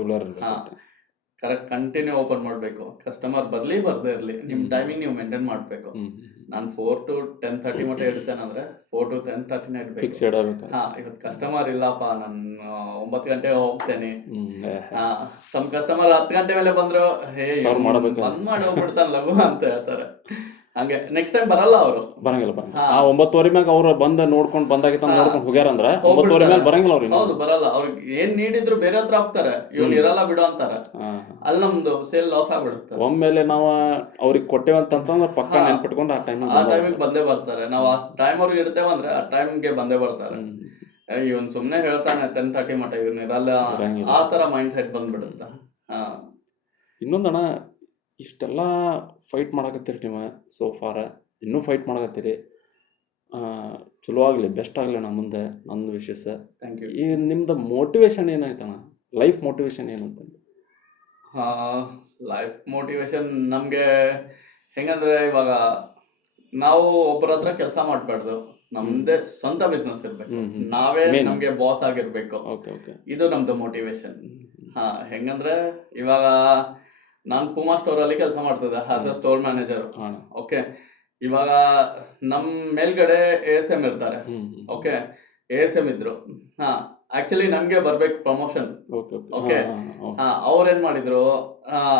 ಕರೆಕ್ಟ್ ಕಂಟಿನ್ಯೂ ಓಪನ್ ಮಾಡ್ಬೇಕು. ಕಸ್ಟಮರ್ ಬರ್ಲಿ ಬರ್ದೇ ಇರ್ಲಿ, ನಿಮ್ ಟೈಮಿಂಗ್ ನೀವು ಮೇಂಟೈನ್ ಮಾಡ್ಬೇಕು. ನಾನು 4 to 10:30 ಮಟ್ಟ ಇಡ್ತೇನೆ ಅಂದ್ರೆ 4 to 10:30 ಇಡ್ಬೇಕು. ಇವತ್ತು ಕಸ್ಟಮರ್ ಇಲ್ಲಪ್ಪ, ನಾನು 9 ಗಂಟೆಗೆ ಹೋಗ್ತೇನೆ. ಸಮ್ ಕಸ್ಟಮರ್ 10 ಗಂಟೆ ಮೇಲೆ ಬಂದ್ರು ಬಂದ್ ಮಾಡಿ ಹೋಗ್ಬಿಡ್ತಾನ ಲಘು ಅಂತ ಹೇಳ್ತಾರೆ. ಹಂಗೆ ನೆಕ್ಸ್ಟ್ ಟೈಮ್ ಬರಲ್ಲ ಅವರು, ಬರಂಗಿಲ್ಲ. 9:30 ಮ್ಯಾಗ ಅವ್ರು ಬಂದ ನೋಡ್ಕೊಂಡು ಬಂದಾಗಿತ್ತ ನೋಡ್ಕೊಂಡು ಹೋಗ್ಯಾರಂದ್ರ 9:30 ಮೇಲೆ ಬರಂಗಿಲ್ಲ ಅವ್ರಿಗೆ. ಹೌದು, ಬರಲ್ಲ. ಅವ್ರಿಗೆ ಏನ್ ನೀಡಿದ್ರು ಬೇರೆ ಹತ್ರ ಹೋಗ್ತಾರೆ, ಇವ್ನು ಇರಲ್ಲ ಬಿಡು ಅಂತಾರ. ಅಲ್ಲಿ ನಮ್ದು ಸೇಲ್ ಲಾಸ್ ಆಗ್ಬಿಡುತ್ತೆ. ಒಮ್ಮೆಲೆ ನಾವು ಅವ್ರಿಗೆ ಕೊಟ್ಟೇವಂತಂದ್ರೆ ಪಕ್ಕ ನೆನ್ಪಿಟ್ಕೊಂಡು ಆ ಟೈಮಿಗೆ ಬಂದೇ ಬರ್ತಾರೆ. ನಾವು ಆ ಟೈಮ್ ಅವ್ರಿಗೆ ಇಡ್ತೇವಂದ್ರೆ ಆ ಟೈಮ್ಗೆ ಬಂದೇ ಬರ್ತಾರೆ. ಇವನ್ ಸುಮ್ನೆ ಹೇಳ್ತಾನೆ 10:30 ಮಟ್ಟ, ಇವ್ನ ಇರಲ್ಲ, ಆ ತರ ಮೈಂಡ್ ಸೆಟ್ ಬಂದ್ಬಿಡುತ್ತ. ಇನ್ನೊಂದಣ್ಣ, ಇಷ್ಟೆಲ್ಲ ಫೈಟ್ ಮಾಡಕತ್ತೀರಿ ನೀವು ಸೋಫಾರ, ಇನ್ನೂ ಫೈಟ್ ಮಾಡಕತ್ತೀರಿ. ಚಲೋ ಆಗಲಿ, ಬೆಸ್ಟ್ ಆಗಲಿ ಅಣ್ಣ ಮುಂದೆ. ನಂದು ವಿಶೇಷ ಥ್ಯಾಂಕ್ ಯು. ಈ ನಿಮ್ದು ಮೋಟಿವೇಶನ್ ಏನಾಯ್ತಣ್ಣ? ಲೈಫ್ ಮೋಟಿವೇಶನ್ ಏನಂತ? ಲೈಫ್ ಮೋಟಿವೇಶನ್ ನಮ್ಗೆ ಹೆಂಗಂದ್ರೆ, ಇವಾಗ ನಾವು ಒಬ್ಬರ ಹತ್ರ ಕೆಲಸ ಮಾಡ್ಬಾರ್ದು, ನಮ್ದೇ ಸ್ವಂತ ಬಿಸ್ನೆಸ್ ಇರ್ಬೇಕು, ನಾವೇ ನಮ್ಗೆ ಬಾಸ್ ಆಗಿರ್ಬೇಕು. ಇದು ನಮ್ದು ಮೋಟಿವೇಶನ್. ಹೆಂಗಂದ್ರೆ ಇವಾಗ ನಾನ್ ಪೂಮಾ ಸ್ಟೋರ್ ಅಲ್ಲಿ ಕೆಲಸ ಮಾಡ್ತಿದ್ದೆ as a store manager. Okay, ಇವಾಗ ನಮ್ ಮೇಲ್ಗಡೆ ASM ಇರ್ತಾರೆ. ಓಕೆ, ASM ಇದ್ರು. ಆಕ್ಚುಲಿ ನಮ್ಗೆ ಬರ್ಬೇಕು ಪ್ರಮೋಷನ್. ಓಕೆ, ಅವ್ರೇನ್ ಮಾಡಿದ್ರು,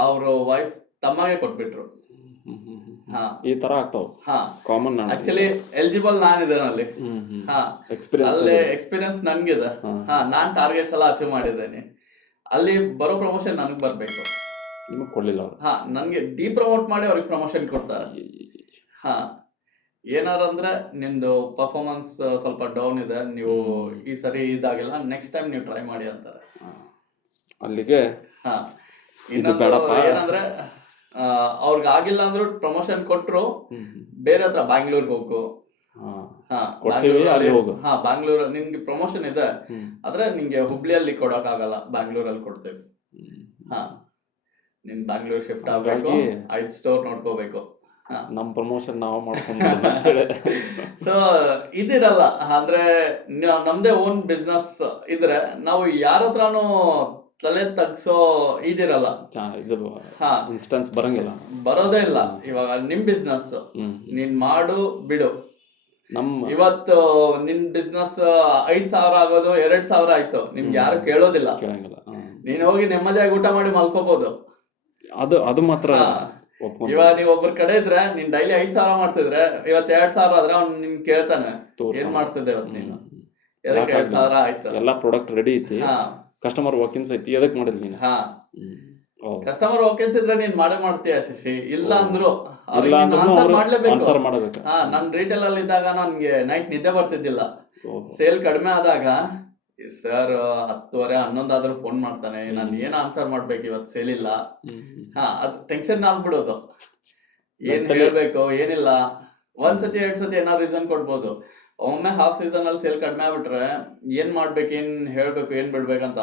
ಅವ್ರ ವೈಫ್ ತಮ್ಮಗೆ ಕೊಟ್ಬಿಟ್ರು. ಈ ತರ ಆಗ್ತಾವ ಕಾಮನ್. ಆಕ್ಚುಲಿ ಎಲಿಜಿಬಲ್ ನಾನಿದ್ದೇನೆ ಅಲ್ಲಿ. ಅಲ್ಲೇ ಎಕ್ಸ್ಪೀರಿಯನ್ಸ್ ನನ್ಗಿದೆ. ನಾನ್ ಟಾರ್ಗೆಟ್ಸ್ ಎಲ್ಲ ಅಚೀವ್ ಮಾಡಿದ್ದೇನೆ. ಅಲ್ಲಿ ಬರೋ ಪ್ರಮೋಷನ್ ನನ್ಗೆ ಬರ್ಬೇಕು. ನಿಮಗೆ ಕೊಡ್ಲಿಲ್ಲ ಅವ್ರು? ನನ್ಗೆ ಡಿಪ್ರಮೋಟ್ ಮಾಡಿ ಅವ್ರಿಗೆ ಪ್ರಮೋಷನ್ ಕೊಡ್ತಾರೆ. ಏನಾರಂದ್ರೆ ನಿಮ್ದು ಪರ್ಫಾರ್ಮೆನ್ಸ್ ಸ್ವಲ್ಪ ಡೌನ್ ಇದೆ, ನೀವು ಈ ಸರಿ ಇದಾಗಿಲ್ಲ, ನೆಕ್ಸ್ಟ್ ಟೈಮ್ ನೀವು ಟ್ರೈ ಮಾಡಿ ಅಂತಾರೆ. ಅಲ್ಲಿಗೆ ಏನಂದ್ರೆ ಅವ್ರಿಗೆ ಆಗಿಲ್ಲ ಅಂದ್ರು ಪ್ರಮೋಷನ್ ಕೊಟ್ರು, ಬೇರೆ ಹತ್ರ ಬ್ಯಾಂಗ್ಳೂರ್ಗೆ ಹೋಗು. ಬ್ಯಾಂಗ್ಳೂರ್ ನಿನ್ಗೆ ಪ್ರಮೋಷನ್ ಇದೆ, ಆದ್ರೆ ನಿಂಗೆ ಹುಬ್ಳಿಯಲ್ಲಿ ಕೊಡಕ್ ಆಗಲ್ಲ, ಬ್ಯಾಂಗ್ಳೂರಲ್ಲಿ ಕೊಡ್ತೇವೆ. ನೀನ್ ಬ್ಯಾಂಗ್ಳೂರ್ ಶಿಫ್ಟ್ ಆಗ್ಬೇಕು, 5 ಸ್ಟೋರ್ ನೋಡ್ಕೋಬೇಕು. ನಮ್ ಪ್ರಮೋಷನ್ ನಾವು ಮಾಡ್ಕೊಂಡು ಸೊ ಇದಿರಲ್ಲ. ಅಂದ್ರೆ ನಮ್ದೇ ಓನ್ ಬಿಸ್ನೆಸ್ ಇದ್ರೆ ನಾವು ಯಾರ ಹತ್ರನೂ ತಲೆ ತಗ್ಸೋ ಇದಿರಲ್ಲ, ಇನ್ಸ್ಟೆನ್ಸ್ ಬರೋದೇ ಇಲ್ಲ. ಇವಾಗ ನಿಮ್ ಬಿಸ್ನೆಸ್ ನೀನ್ ಮಾಡು ಬಿಡು. ಇವತ್ತು ನಿನ್ ಬಿಸ್ನೆಸ್ 5,000 ಆಗೋದು 2,000 ಆಯ್ತು, ನಿಮ್ಗೆ ಯಾರು ಕೇಳೋದಿಲ್ಲ. ನೀನ್ ಹೋಗಿ ನೆಮ್ಮದಿಯಾಗಿ ಊಟ ಮಾಡಿ ಮಲ್ಕೋಬಹುದು. ಅದು ಮಾತ್ರ. ಇವಾಗ ನೀವ್ ಒಬ್ಬರ ಕಡೆ ಇದ್ರೆ, ನೀನ್ ಡೈಲಿ 5,000 ಮಾಡ್ತಿದ್ರೆ, ಇವತ್ತು 2,000 ಆದ್ರೆ ಅವ್ನು ನಿನ್ ಕೇಳ್ತಾನೆ, ಏನ್ ಮಾಡ್ತಿದ್ದೆ ಇವತ್ತು ನೀನು, ಎದಕ್ಕೆ 2,000 ಆಯ್ತು? ಎಲ್ಲಾ ಪ್ರಾಡಕ್ಟ್ ರೆಡಿ ಐತಿ, ಕಸ್ಟಮರ್ ವಾಕಿನ್ಸ್ ಐತಿ, ಎದಕ್ ಮಾಡಿದ್ವಿ ನೀನು? ಕಸ್ಟಮರ್ ವಾಕಿನ್ಸ್ ಇದ್ರೆ ನೀನ್ ಮಾಡ್ತೀಯ ಶಶಿ. ಇಲ್ಲ ಅಂದ್ರು ಆನ್ಸರ್ ಮಾಡ್ಬೇಕು. ನಾನ್ ರಿಟೇಲ್ ಅಲ್ಲಿ ಇದ್ದಾಗ ನನ್ಗೆ ನೈಟ್ ನಿದ್ದೆ ಬರ್ತಿದ್ದಿಲ್ಲ. ಸೇಲ್ ಕಡಿಮೆ ಆದಾಗ ಸರ್ 10:30 11 ಆದ್ರೂ ಫೋನ್ ಮಾಡ್ತಾನೆ, ನಾನ್ ಏನ್ ಆನ್ಸರ್ ಮಾಡ್ಬೇಕು, ಇವತ್ತು ಸೇಲ್ ಇಲ್ಲ. ಅದ್ ಟೆನ್ಷನ್ ಆಗ್ಬಿಡೋದು, ಏನ್ ಹೇಳ್ಬೇಕು ಏನಿಲ್ಲ. 1 ಸತಿ 2 ಸತಿ ಏನಾದ್ರು ರೀಸನ್ ಕೊಡ್ಬೋದು. ಒಮ್ಮೆ ಹಾಫ್ ಸೀಸನ್ ಅಲ್ಲಿ ಸೇಲ್ ಕಡಿಮೆ ಆಗ್ಬಿಟ್ರೆ ಏನ್ ಮಾಡ್ಬೇಕು, ಏನ್ ಹೇಳ್ಬೇಕು, ಏನ್ ಬಿಡ್ಬೇಕಂತ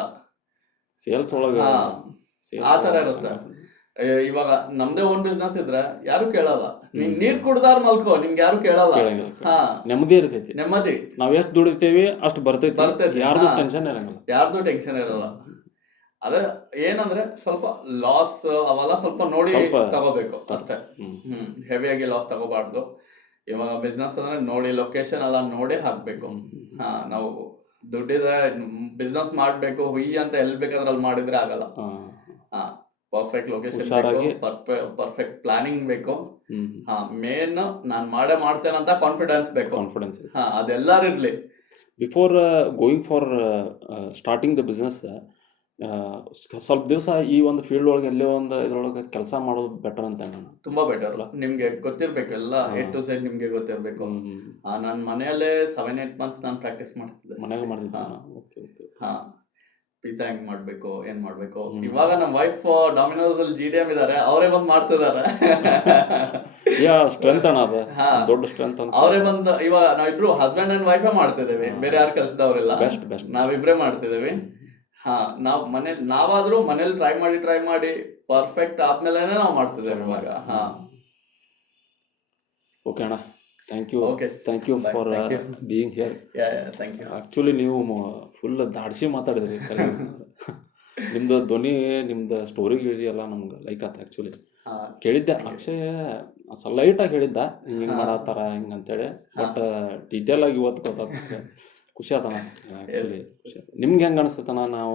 ಸೇಲ್ಸ್ ಒಳಗ ಆ ತರ ಇರುತ್ತೆ. ಇವಾಗ ನಮ್ದೇ ಓನ್ ಬಿಸ್ನೆಸ್ ಇದ್ರೆ ಯಾರು ಕೇಳಲ್ಲ. ನೀನ್ ನೀರ್ ಕುಡ್ದಾರ ಮಲ್ಕೋ, ನಿಮ್ಗೆ ಯಾರು ಕೇಳಲ್ಲ. ನೆಮ್ಮದಿ ಇರ್ತೈತಿ, ನೆಮ್ಮದಿ. ನಾವ್ ಎಷ್ಟು ದುಡಿತೇವಿ ಅಷ್ಟು ಬರ್ತೈತಿ, ಯಾರ್ದು ಟೆನ್ಷನ್ ಇರಲ್ಲ. ಅದೇ ಏನಂದ್ರೆ ಸ್ವಲ್ಪ ಲಾಸ್ ಅವೆಲ್ಲ ಸ್ವಲ್ಪ ನೋಡಿ ತಗೋಬೇಕು ಅಷ್ಟೇ. ಹೆವಿಯಾಗಿ ಲಾಸ್ ತಗೋಬಾರ್ದು. ಇವಾಗ ಬಿಸ್ನೆಸ್ ಅಂದ್ರೆ ನೋಡಿ ಲೊಕೇಶನ್ ಎಲ್ಲ ನೋಡಿ ಹಾಕ್ಬೇಕು. ನಾವು ದುಡ್ಡಿದ್ರೆ ಬಿಸ್ನೆಸ್ ಮಾಡ್ಬೇಕು, ಹುಯ್ಯಿ ಅಂತ ಎಲ್ಲಿ ಬೇಕಾದ್ರೆ ಅಲ್ಲಿ ಮಾಡಿದ್ರೆ ಆಗಲ್ಲ. ಪರ್ಫೆಕ್ಟ್ ಲೊಕೇಶನ್ ಬೇಕು, ಪರ್ಫೆಕ್ಟ್ ಪ್ಲಾನಿಂಗ್ ಬೇಕು. ಮೇನ್ ನಾನ್ ಮಾಡ್ತೇನೆ ಅಂತ ಕಾನ್ಫಿಡೆನ್ಸ್ ಬೇಕು. ಅದೆಲ್ಲರಿರ್ಲಿ. Before going for starting the business, ಸ್ವಲ್ಪ ದಿವಸ ಈ ಒಂದು ಫೀಲ್ಡ್ ಒಳಗೆ ಎಲ್ಲೇ ಒಂದು ಇದ್ರೊಳಗೆ ಕೆಲಸ ಮಾಡೋದು ಬೆಟರ್ ಅಂತ ನಾನು. ತುಂಬಾ ಬೆಟರ್. ನಿಮ್ಗೆ ಗೊತ್ತಿರ್ಬೇಕು ಎಲ್ಲ A to Z ನಿಮ್ಗೆ ಗೊತ್ತಿರ್ಬೇಕು. ನನ್ನ ಮನೆಯಲ್ಲೇ 7-8 ಮಂತ್ಸ್ ನಾನು ಪ್ರಾಕ್ಟೀಸ್ ಮಾಡ್ತಿದ್ದೆ. ಮನೆಗೆ ಮಾಡಿದ್ದೆ. Okay okay. ಪಿಜ್ಜಾ ಹೆಂಗ್ ಮಾಡ್ಬೇಕು, ಏನ್ ಮಾಡ್ಬೇಕು. ಇವಾಗ ನಮ್ಮ ವೈಫ್ ಡಾಮಿನೋಸ್ ಅಲ್ಲಿ GDM ಇದಾರೆ, ಅವರೇ ಬಂದ್ ಮಾಡ್ತಿದಾರೆ. ಸ್ಟ್ರೆಂತ್ ಅಣ್ಣ ಅದು ದೊಡ್ಡ ಸ್ಟ್ರೆಂತ್ ಅಂತ. ಅವರೇ ಬಂದು ಇವಾಗ ನಾವಿಬ್ರು ಹಸ್ಬೆಂಡ್ ಅಂಡ್ ವೈಫೇ ಮಾಡ್ತಿದ್ದೇವೆ, ಬೇರೆ ಯಾರು ಕೆಲಸದವರೆಲ್ಲ. ಬೆಸ್ಟ್ ನಾವಿಬ್ರೇ ಮಾಡ್ತಿದ್ದೇವೆ. ನಾವಾದ್ರೂ ಮನೇಲಿ ಟ್ರೈ ಮಾಡಿ ಪರ್ಫೆಕ್ಟ್ ಆದ್ಮೇಲೆ ನಾವು ಮಾಡ್ತಿದ್ದೇವೆ ಇವಾಗ. ಓಕೆ ಅಣ್ಣ, thank you. Okay. Thank you for being here. Thank you. Actually ನೀವು ಫುಲ್ ದಾಡ್ಸಿ ಮಾತಾಡಿದ್ರಿ. ನಿಮ್ದು ಧ್ವನಿ, ನಿಮ್ದು ಸ್ಟೋರಿ ಎಲ್ಲ ನಮ್ಗೆ ಲೈಕ್ ಆಯ್ತು. ಆ್ಯಕ್ಚುಲಿ ಕೇಳಿದ್ದೆ, ಅಕ್ಷಯ್ ಸ್ವಲ್ಪ ಲೈಟಾಗಿ ಹೇಳಿದ್ದ ಹಿಂಗೆ ಮಾಡತ್ತಾರ ಹಿಂಗೆ ಅಂತೇಳಿ, ಬಟ್ ಡೀಟೇಲ್ ಆಗಿ ಇವತ್ತು ಗೊತ್ತಾಗ್ತದೆ. ಖುಷಿ ಆತಣ್ಣ. ಆ್ಯಕ್ಚುಲಿ ನಿಮ್ಗೆ ಹೆಂಗೆ ಅನಿಸ್ತೈತಣ್ಣ ನಾವು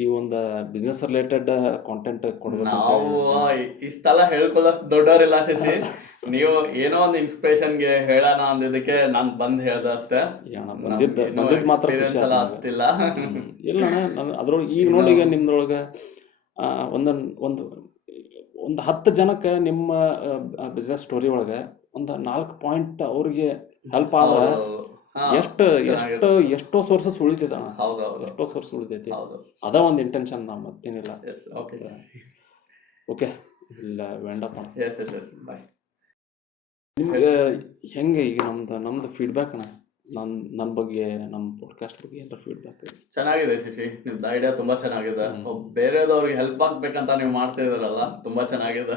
ಈ ಒಂದು ಬಿಸ್ನೆಸ್ ರಿಲೇಟೆಡ್ ಕಾಂಟೆಂಟ್ ಕೊಡ್ಬೇಕು? ನಾವು ಇಷ್ಟೆಲ್ಲ ಹೇಳ್ಕೊಳಕ್ ದೊಡ್ಡವರಿಲ್ಲ ಶಶಿ. ನೀವು ಏನೋ ಒಂದು ಇನ್ಸ್ಪಿರೇಷನ್ಗೆ ಹೇಳೋಣ ಅಂದಿದ್ದಕ್ಕೆ ನಾನು ಬಂದ್ ಹೇಳ್ದೆ ಅಷ್ಟೇ. ಬಂದಿದ್ದು ಮಾತ್ರ ಎಲ್ಲ ಅಷ್ಟಿಲ್ಲ. ಇಲ್ಲ ಅಣ್ಣ, ಅದ್ರೊಳಗೆ ಈಗ ನೋಡಿ ನಿಮ್ದ್ರೊಳಗೆ ಒಂದು 10 ಜನಕ್ಕೆ ನಿಮ್ಮ ಬಿಸ್ನೆಸ್ ಸ್ಟೋರಿ ಒಳಗೆ ಒಂದು 4 ಪಾಯಿಂಟ್ ಅವ್ರಿಗೆ ಹೆಲ್ಪ್ ಆದ್ರೆ ಎಷ್ಟೋ ಸೋರ್ಸಸ್ ಉಳಿತೈತೆ ಅಣ್ಣ. ಎಷ್ಟೋ ಸೋರ್ಸ್ ಉಳಿತೈತಿ. ಅದ ಒಂದು ಇಂಟೆನ್ಷನ್. ನಾವು ಮತ್ತೇನಿಲ್ಲ. ಓಕೆ, ಇಲ್ಲ ವೆಂಡಪ್ ಅಣ್ಣ. ನಿಮ್ಗೆ ಹೆಂಗೆ ಈಗ ನಮ್ದು ಫೀಡ್ಬ್ಯಾಕ್ ಅಣ್ಣ, ನನ್ನ ಬಗ್ಗೆ, ನಮ್ಮ ಪಾಡ್ಕಾಸ್ಟ್ ಬಗ್ಗೆ ಏನಾರ ಫೀಡ್ಬ್ಯಾಕ್? ಚೆನ್ನಾಗಿದೆ ಶಶಿ, ನಿಮ್ದು ಐಡಿಯಾ ತುಂಬಾ ಚೆನ್ನಾಗಿದೆ. ಬೇರೆದವ್ರಿಗೆ ಹೆಲ್ಪ್ ಆಗ್ಬೇಕಂತ ನೀವು ಮಾಡ್ತಿದ್ದೀರಲ್ಲ, ತುಂಬಾ ಚೆನ್ನಾಗಿದೆ.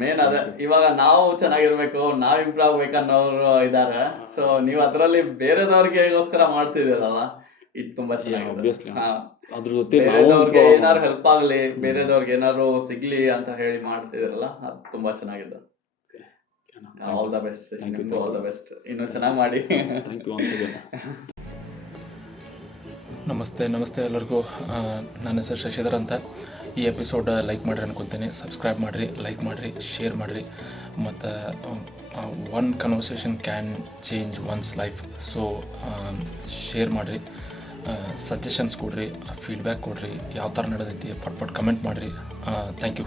ಮೇನ್ ಅದೇ, ಇವಾಗ ನಾವು ಚೆನ್ನಾಗಿರ್ಬೇಕು, ನಾವ್ ಇಂಪ್ರೂವ್ ಆಗ್ಬೇಕನ್ನೋರು ಇದಾರೆ. ಸೊ ನೀವು ಅದ್ರಲ್ಲಿ ಬೇರೆದವ್ರಿಗೆಗೋಸ್ಕರ ಮಾಡ್ತಿದ್ದೀರಲ್ಲ, ಇದು ತುಂಬಾ ಚೆನ್ನಾಗಿದೆ. ಅದ್ರ ಜೊತೆ ಬೇರೆದವ್ರಿಗೆ ಏನಾರು ಹೆಲ್ಪ್ ಆಗ್ಲಿ, ಬೇರೆದವ್ರಿಗೆ ಏನಾರು ಸಿಗ್ಲಿ ಅಂತ ಹೇಳಿ ಮಾಡ್ತಿದ್ದೀರಲ್ಲ, ಅದು ತುಂಬಾ ಚೆನ್ನಾಗಿದೆ. ಆಲ್ ದ ಬೆಸ್ಟ್ ಶಶಿ, ನಿಮ್ಗೂ ಆಲ್ ದ ಬೆಸ್ಟ್. ಇನ್ನೂ ಚೆನ್ನಾಗಿ ಮಾಡಿ. Thank you once again. ನಮಸ್ತೆ ಎಲ್ಲರಿಗೂ. ನನ್ನ ಹೆಸರು ಶಶಿಧರ್ ಅಂತ. ಈ ಎಪಿಸೋಡ್ ಲೈಕ್ ಮಾಡಿರಿ ಅನ್ಕೊತೀನಿ. ಸಬ್ಸ್ಕ್ರೈಬ್ ಮಾಡಿರಿ, ಲೈಕ್ ಮಾಡಿರಿ, ಶೇರ್ ಮಾಡಿರಿ. ಮತ್ತು one conversation can change one's life. So share ಮಾಡಿರಿ, ಸಜೆಷನ್ಸ್ ಕೊಡ್ರಿ, ಫೀಡ್ಬ್ಯಾಕ್ ಕೊಡ್ರಿ, ಯಾವ ಥರ ನಡೆದೈತಿ ಫಟ್ ಕಮೆಂಟ್ ಮಾಡಿರಿ. Thank you.